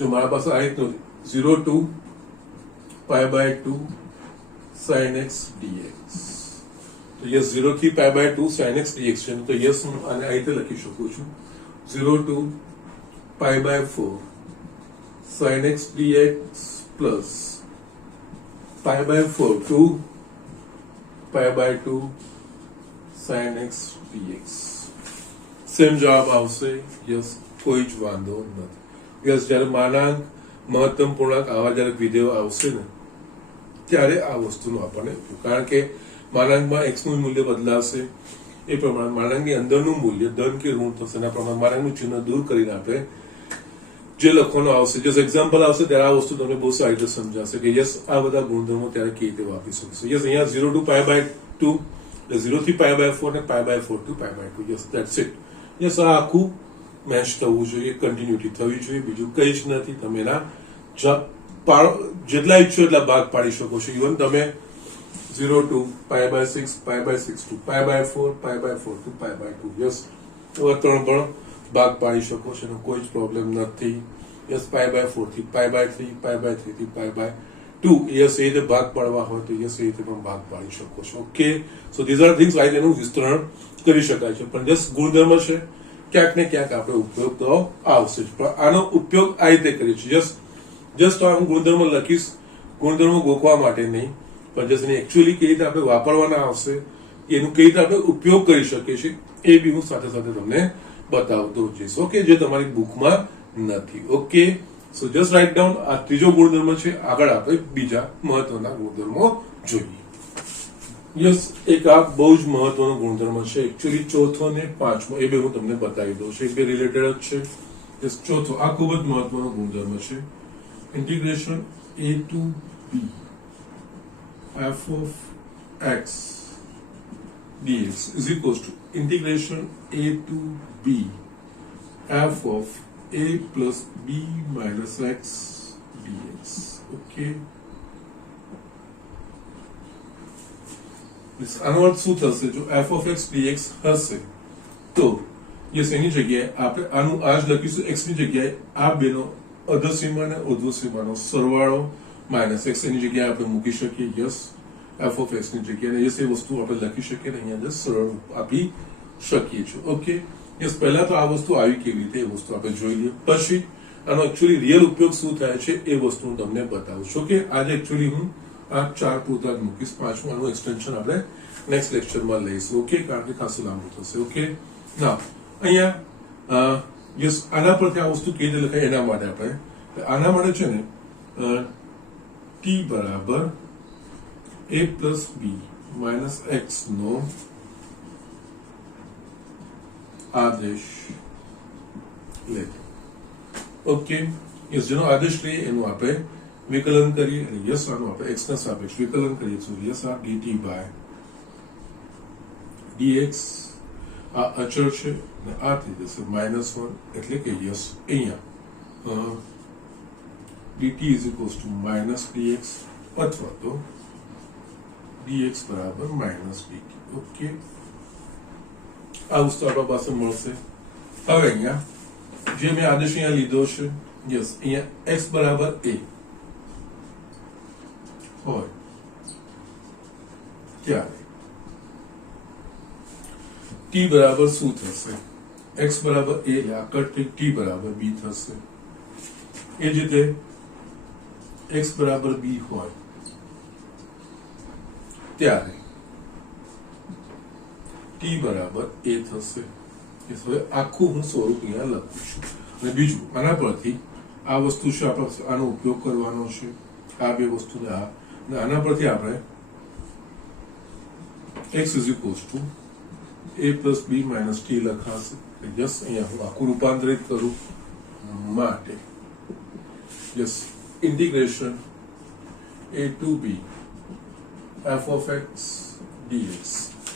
જો મારા પાસે આ રીતનું 0 to π/2 sin x dx તો યસ 0 થી π/2 sin x dx છે તો યસ હું આને આ રીતે લખી શકું છું 0 to π/4 sin x dx plus π/4 to π/2 sin x dx same જવાબ આવશે યસ કોઈ જ વાંધો નથી યસ જ્યારે માનાંક મહત્તમ પૂર્ણાંક આવા જ્યારે વિધેયો આવશે ને ત્યારે આ વસ્તુનો આપણને કારણ કે માનાંકમાં x નું મૂલ્ય બદલાશે એ પ્રમાણે માનાંકની અંદરનું મૂલ્ય ધન કે ઋણ થશે એના પ્રમાણે માનાંકનું ચિહ્ન દૂર કરીને આપણે જે લખવાનું આવશે જે એક્ઝામ્પલ આવશે ત્યારે આ વસ્તુ તમને બહુ સારી રીતે સમજાશે કે યસ આ બધા ગુણધર્મો ત્યારે કેવી રીતે વાપરી શકશે યસ અહીંયા 0 to π/2 એટલે 0 થી π/4 ને π/4 to π/2 yes that's it yes આ આખું મેચ થવું જોઈએ કન્ટિન્યુટી થવી જોઈએ બીજું કંઈ જ નથી તમે એના જેટલા ઈચ્છો એટલા ભાગ પાડી શકો છો ઇવન તમે 0 to π/6 π/6 to π/4 π/4 to π/2 યસ એવા ત્રણ પણ ભાગ પાડી શકો છો એનો કોઈ જ પ્રોબ્લેમ નથી યસ π/4 થી π/3 π/3 થી π/2 યસ એ રીતે ભાગ પાડવા હોય તો યસ એ રીતે પણ ભાગ પાડી શકો છો okay so these are things આ એનું વિસ્તરણ કરી શકાય છે પણ જસ્ટ ગુણધર્મ છે ક્યાંક ને ક્યાંક આપણે ઉપયોગ તો આવશે જ પણ આનો ઉપયોગ આ રીતે કરીએ છીએ જસ્ટ હું ગુણધર્મ લખીશ ગુણધર્મ ગોખવા માટે નહીં પણ જસ્ટ એને એકચ્યુઅલી કેવી રીતે આપણે વાપરવાના આવશે એનું કેવી રીતે આપણે ઉપયોગ કરી શકીએ છીએ એ બી હું સાથે સાથે તમને બતાવતો જઈશ ઓકે જે તમારી બુકમાં નથી okay so just write down આ ત્રીજો ગુણધર્મ છે આગળ આપણે બીજા મહત્વના ગુણધર્મો જોઈએ યસ એક આ બહુ જ મહત્વનો ગુણધર્મ છે એકચ્યુઅલી ચોથો ને પાંચમો એ બે હું તમને બતાવી દઉં છું એ બે રિલેટેડ જ છે યસ ચોથો આ ખૂબ જ મહત્વનો ગુણધર્મ છે integration a to b f of x dx is equals to integration a to b f of a plus b minus x dx okay આનો અર્થ શું થશે જો f of x dx હશે તો યસ એની જગ્યાએ આપણે આનું આ જ લખીશું x ની જગ્યાએ આ બેનો અધર સીમા અને ઉર્ધ્વ સીમાનો સરવાળો માઇનસ x એની જગ્યાએ આપણે મૂકી શકીએ યસ f of x ની જગ્યાએ યસ એ વસ્તુ આપણે લખી શકીએ અને અહીંયા સરળ આપી શકીએ છીએ ઓકે યસ પહેલા તો આ વસ્તુ આવી કેવી રીતે એ વસ્તુ આપણે જોઈ લઈએ પછી આનો એકચ્યુઅલી રિયલ ઉપયોગ શું થાય છે એ વસ્તુ હું તમને બતાવું છું કે આજે એકચ્યુઅલી હું આ 4 પૂરતા જ મૂકીશ પાંચમું આનું એક્સટેન્શન આપણે નેક્સ્ટ લેક્ચરમાં લઈશું ઓકે કારણ કે ખાસું લાંબુ થશે ઓકે ના અહીંયા યસ આના પરથી આ વસ્તુ કેવી રીતે લખાય એના માટે આપણે આના માટે છે ને t બરાબર a plus b minus x નો આદેશ લે ઓકે યસ જેનો આદેશ લઈએ એનું આપણે વિકલન કરીએ અને યસ આનું આપણે x ના સાપેક્ષ વિકલન કરીએ તો યસ આ dt by dx આ અચળ છે અને આ થઈ જશે -1 એટલે કે યસ અહીંયા dt is equals to -dx અથવા તો dx બરાબર -dt ઓકે આ વસ્તુ આપણા પાસે મળશે હવે અહીંયા જે મેં આદેશ અહીંયા લીધો છે યસ અહીંયા x બરાબર a હોય ત્યારે t બરાબર શું થશે x બરાબર a એટલે આ કટ t બરાબર b થશે એ જ રીતે x બરાબર b હોય ત્યારે t બરાબર a થશે હવે આખું હું સ્વરૂપ અહીંયા લખું છું અને બીજું આના પરથી આ વસ્તુ છે આપણે આનો ઉપયોગ કરવાનો છે આ બે વસ્તુને આના પરથી આપણે x is equals to a plus b minus t લખાશે. યસ, અહીંયા હું આખું રૂપાંતરિત કરું માટે yes integration a to b f of x dx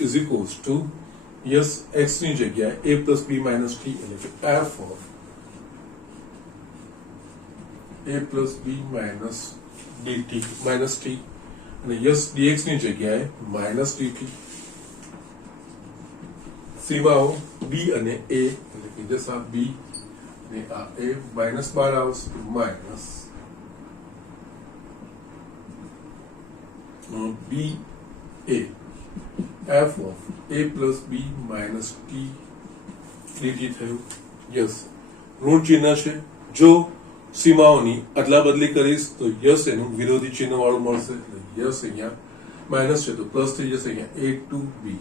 is equals to yes x ની જગ્યાએ a plus b minus t એટલે કે f of a plus b minus dt minus t અને યસ dx ની જગ્યાએ માઇનસ dt. સીમાઓ b અને a એટલે કે જસ આ b અને આ a માઇનસ બહાર આવશે minus b a f of a plus b minus t dt થયું. યસ ઋણ ચિહ્ન છે. જો સીમાઓની અદલા બદલી કરીશ તો યસ એનું વિરોધી ચિહ્ન વાળું મળશે. યસ અહીંયા માઇનસ છે તો પ્લસ થઈ જશે. અહીંયા a to b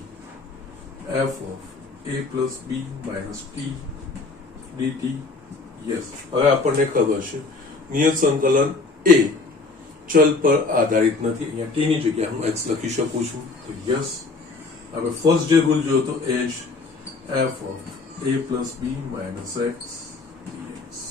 f of a plus b minus t dt. Yes હવે આપણને ખબર છે નિયત સંકલન a ચલ પર આધારિત નથી. અહીંયા t ની જગ્યાએ હું x લખી શકું છું. તો યસ આપણે ફર્સ્ટ જે રૂલ જોયો તો એ જ f of a plus b minus x dx.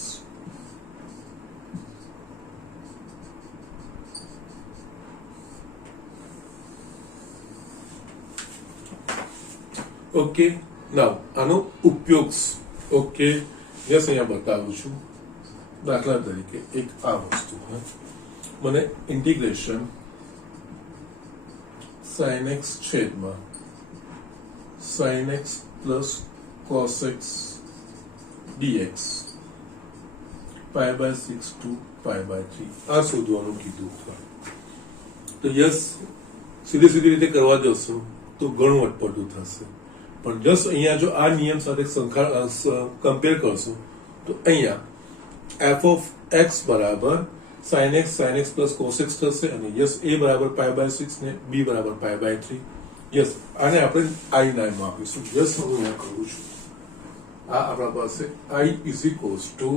Okay નાઉ આનો ઉપયોગ ઓકે યસ અહીંયા બતાવું છું. દાખલા તરીકે એક આ વસ્તુ મને ઇન્ટિગ્રેશન sin x છેદમાં sin x plus cos x dx pi by 6 to pi by 3 આ શોધવાનું કીધું. તો યસ સીધી સીધી રીતે કરવા જશો તો ઘણું અટપટું થશે. પણ જસ્ટ અહીંયા જો આ નિયમ સાથે કમ્પેર કરશો તો અહીંયા f of x બરાબર sin x plus cos x થશે અને યસ a બરાબર pi by 6 ને b બરાબર pi by 3. યસ આને આપણે i નામ આપીશું. યસ હું અહીંયા કરું છું. આ આપણા પાસે i is equals to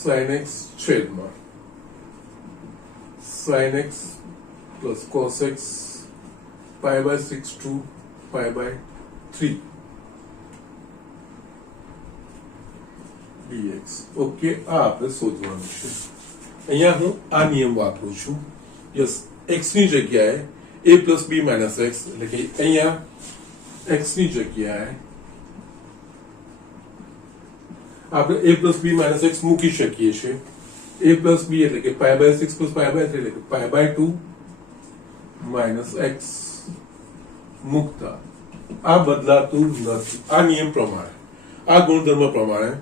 sin x છેદમાં sin x plus cos x pi by 6 to pi by 3 dx. Okay આ આપણે શોધવાનું છે. અહીંયા હું આ નિયમ વાપરું છું. યસ x ની જગ્યાએ a plus b minus x એટલે કે અહીંયા x ની જગ્યાએ આપણે a plus b minus x મૂકી શકીએ છીએ. a plus b એટલે કે pi by 6 plus pi by 3 એટલે કે pi by 2 minus x મૂકતા આ બદલાતું નથી. આ નિયમ પ્રમાણે આ ગુણધર્મ પ્રમાણે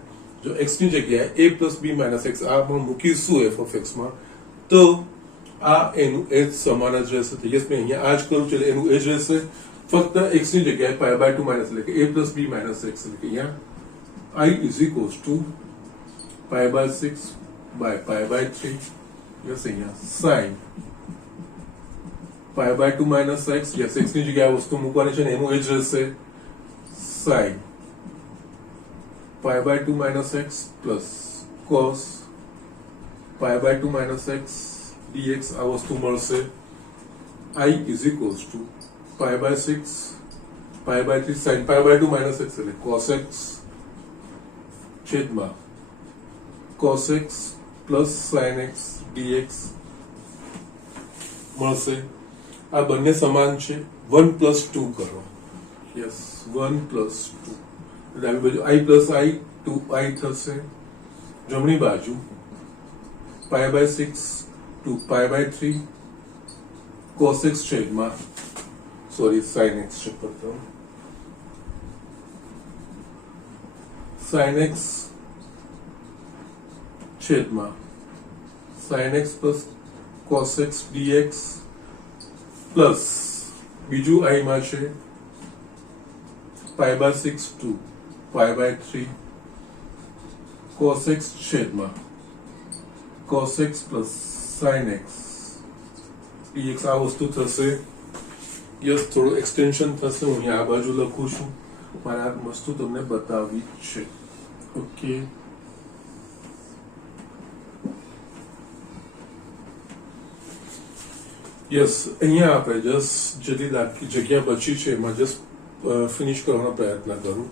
જો x ની જગ્યાએ a plus b minus x આ પણ મૂકીશું f of x માં તો આ એનું એ જ સમાન જ રહેશે. તો યસ મેં અહીંયા આ જ કરું છું એટલે એનું એ જ રહેશે. ફક્ત x ની જગ્યાએ pi by 2 minus એટલે કે a plus b minus x એટલે કે અહીંયા i is equals to pi by 6 by pi by 3 yes અહીંયા sin pi by 2 minus x yes x ની જગ્યાએ વસ્તુ મૂકવાની છે ને એનું એ જ રહેશે sin pi by 2 minus x plus cos pi by 2 minus x dx આ વસ્તુ મળશે. i is equals to pi by 6 pi by 3 sin pi by 2 minus x એટલે cos x છેદમાં cos x plus sin x dx મળશે. આ બંને સમાન છે. 1 plus 2 કરો. યસ 1 plus 2 ડાબી બાજુ i plus i 2i થશે. જમણી બાજુ pi by 6 to pi by 3 cos x છેદમાં સોરી sin x છે પડતો sin x છેદમાં sin x plus cos x dx plus બીજું i માં છે pi by 6 to pi by 3 cos x છેદમાં cos x plus sin x dx આ વસ્તુ થશે. યસ થોડું એક્સટેન્શન થશે. હું અહીંયા આ બાજુ લખું છું. મારે આ વસ્તુ તમને બતાવવી છે. ઓકે યસ, અહીંયા આપણે જસ્ટ જેટલી જગ્યા બચી છે એમાં જસ્ટ ફિનિશ કરવાનો પ્રયત્ન કરું.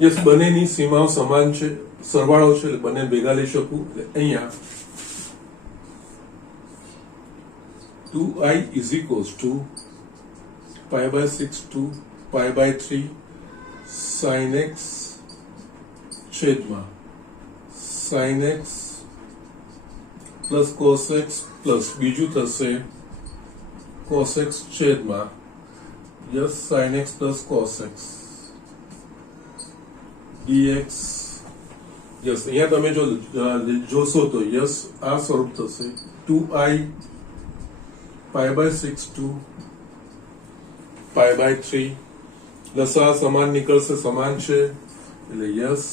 યસ, બંનેની સીમાઓ સમાન છે, સરવાળો છે એટલે બંને ભેગા લઈ શકું. એટલે અહીંયા 2i is equals to pi by 6 to pi by 3 sin x છેદમાં sin x plus cos x plus બીજું થશે cos x છેદમાં yes sin x plus cos x dx. Yes, અહીંયા તમે જો જોશો તો યસ આ સ્વરૂપ થશે 2i pi by 6 to pi by 3. લસા સમાન નીકળશે, સમાન છે એટલે yes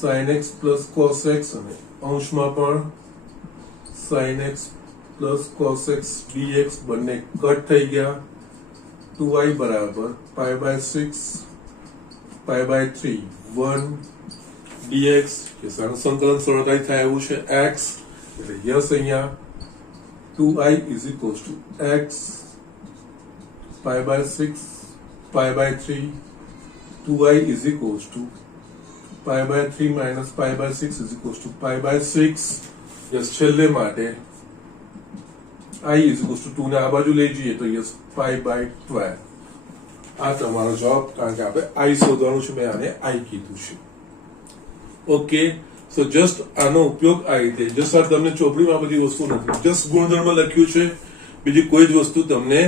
sin x plus cos x અને અંશમાં પણ sin x plus cos x dx બંને કટ થઈ ગયા. 2i બરાબર pi by 6 pi by 3 1 dx. આનું સંકલન સરળતાથી થાય એવું છે x એટલે યસ અહીંયા 2i is equals to x pi by 6 pi by 3 2i is equals to pi by 3 minus pi by 6 is equals to pi by 6. Yes, છેલ્લે માટે i is equals to 2 ને આ બાજુ લઈ જઈએ તો યસ pi by 12. આ તમારો જવાબ, કારણ કે આપણે i શોધવાનું છે, મેં આને i કીધું છે. ઓકે, સો જસ્ટ આનો ઉપયોગ આ રીતે, જસ્ટ આ તમને ચોપડીમાં બધી વસ્તુ નથી, જસ્ટ ગુણધર્મ લખ્યું છે, બીજી કોઈ જ વસ્તુ તમને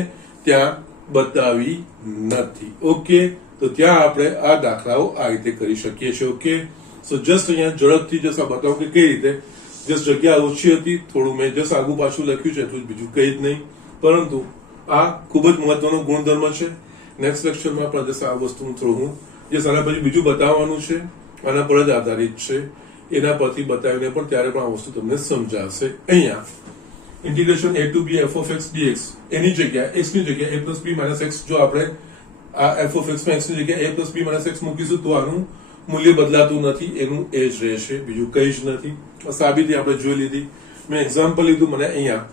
ત્યાં બતાવી નથી. ઓકે, તો ત્યાં આપણે આ દાખલાઓ આ રીતે કરી શકીએ છીએ. ઓકે, સો જસ્ટ અહીંયા ઝડપથી જસ્ટ આ બતાવું કે કઈ રીતે. જસ્ટ જગ્યા ઓછી હતી, થોડું મેં જસ્ટ આગુ પાછું લખ્યું છે, એટલું જ, બીજું કઈ જ નહીં. પરંતુ આ ખૂબ જ મહત્વનો ગુણધર્મ છે. નેક્સ્ટ લેક્ચરમાં પણ જસ્ટ આ વસ્તુનું થોડું જે આના પછી બીજું બતાવવાનું છે, આના પર જ આધારિત છે, એના પરથી બતાવીને પણ ત્યારે પણ આ વસ્તુ તમને સમજાશે. અહીંયા integration a to b f of x dx એની જગ્યાએ x ની જગ્યાએ a plus b minus x, જો આપણે આ f of x માં x ની જગ્યાએ a plus b minus x મૂકીશું તો આનું મૂલ્ય બદલાતું નથી, એનું એ જ રહેશે, બીજું કંઈ જ નથી. સાબિતી આપણે જોઈ લીધી. મેં એક્ઝામ્પલ લીધું, મને અહીંયા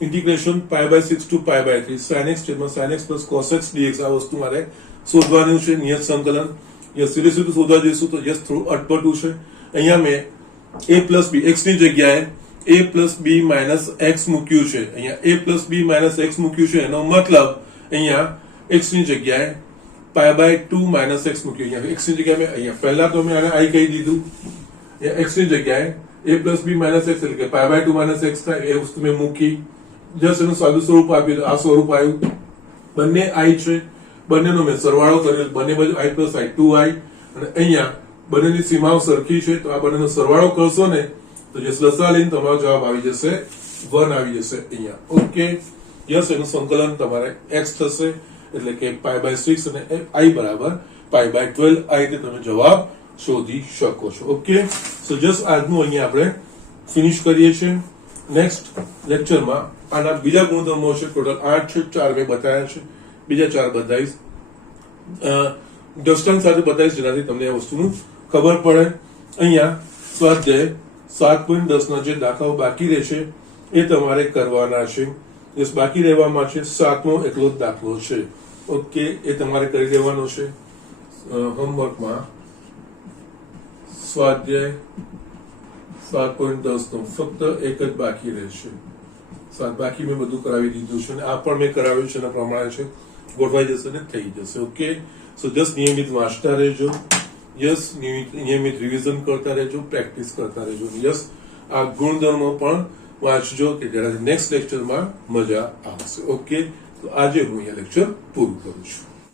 integration pi by 6 to pi by 3 sin x છેદમાં sin x plus cos x dx આ વસ્તુ મારે શોધવાનું છે, નિયત સંકલન. યસ, સીધું સીધું શોધવા જઈશું તો યસ થોડું અટપટું છે. અહીંયા મેં a plus b x ની જગ્યાએ a plus b minus x મૂક્યું છે. અહીંયા a plus b minus x મૂક્યું છે, એનો મતલબ અહીંયા x ની જગ્યાએ pi by 2 minus x મૂક્યું. અહીંયા x ની જગ્યાએ મેં અહીંયા પહેલા તો મેં આને i કહી દીધું, x ની જગ્યાએ a plus b minus x એટલે કે pi by 2 minus x થાય એ વસ્તુ મેં મૂકી. જસ્ટ એનું સાદું સ્વરૂપ આપ્યું, આ સ્વરૂપ આવ્યું. બંને i છે, બંનેનો મેં સરવાળો કર્યો, બંને બાજુ i plus i 2i, અને અહીંયા બંનેની સીમાઓ સરખી છે તો આ બંનેનો સરવાળો કરશો ને તો જે લસા લઈને તમારો જવાબ આવી જશે 1 આવી જશે અહીંયા. ઓકે, યસ, એનું સંકલન તમારે x થશે એટલે કે pi by 6 અને i બરાબર pi by 12. આ રીતે તમે જવાબ શોધી શકો છો. ઓકે, સો જસ્ટ આજનું અહીંયા આપણે ફિનિશ કરીએ છીએ. નેક્સ્ટ લેક્ચરમાં આના બીજા ગુણધર્મો છે, ટોટલ 8 છે, 4 મેં બતાવ્યા છે, બીજા 4 બતાવીશ, દ્રષ્ટાંત સાથે બતાવીશ, જેનાથી તમને આ વસ્તુનું ખબર પડે. અહીંયા સ્વાધ્યાય 7.10 ના જે દાખલાઓ બાકી રહેશે એ તમારે કરવાના છે. જે બાકી રહેવામાં છે 7મો એકલો જ દાખલો છે. ઓકે, એ તમારે કરી દેવાનો છે હોમવર્કમાં. સ્વાધ્યાય 7.10 નો ફક્ત એક જ બાકી રહેશે. બાકી મેં બધું કરાવી દીધું છે, અને આ પણ મેં કરાવ્યું છે, એના પ્રમાણે છે, ગોઠવાઈ જશે ને થઈ જશે. ઓકે, સો જસ્ટ નિયમિત વાંચતા રહેજો. યસ, નિયમિત રિવિઝન કરતા રહેજો, પ્રેક્ટિસ કરતા રહેજો. યસ, આ ગુણધર્મો પણ વાંચજો કે જેનાથી નેક્સ્ટ લેક્ચરમાં મજા આવશે. ઓકે, તો આજે હું અહીંયા લેક્ચર પૂરું કરું છું.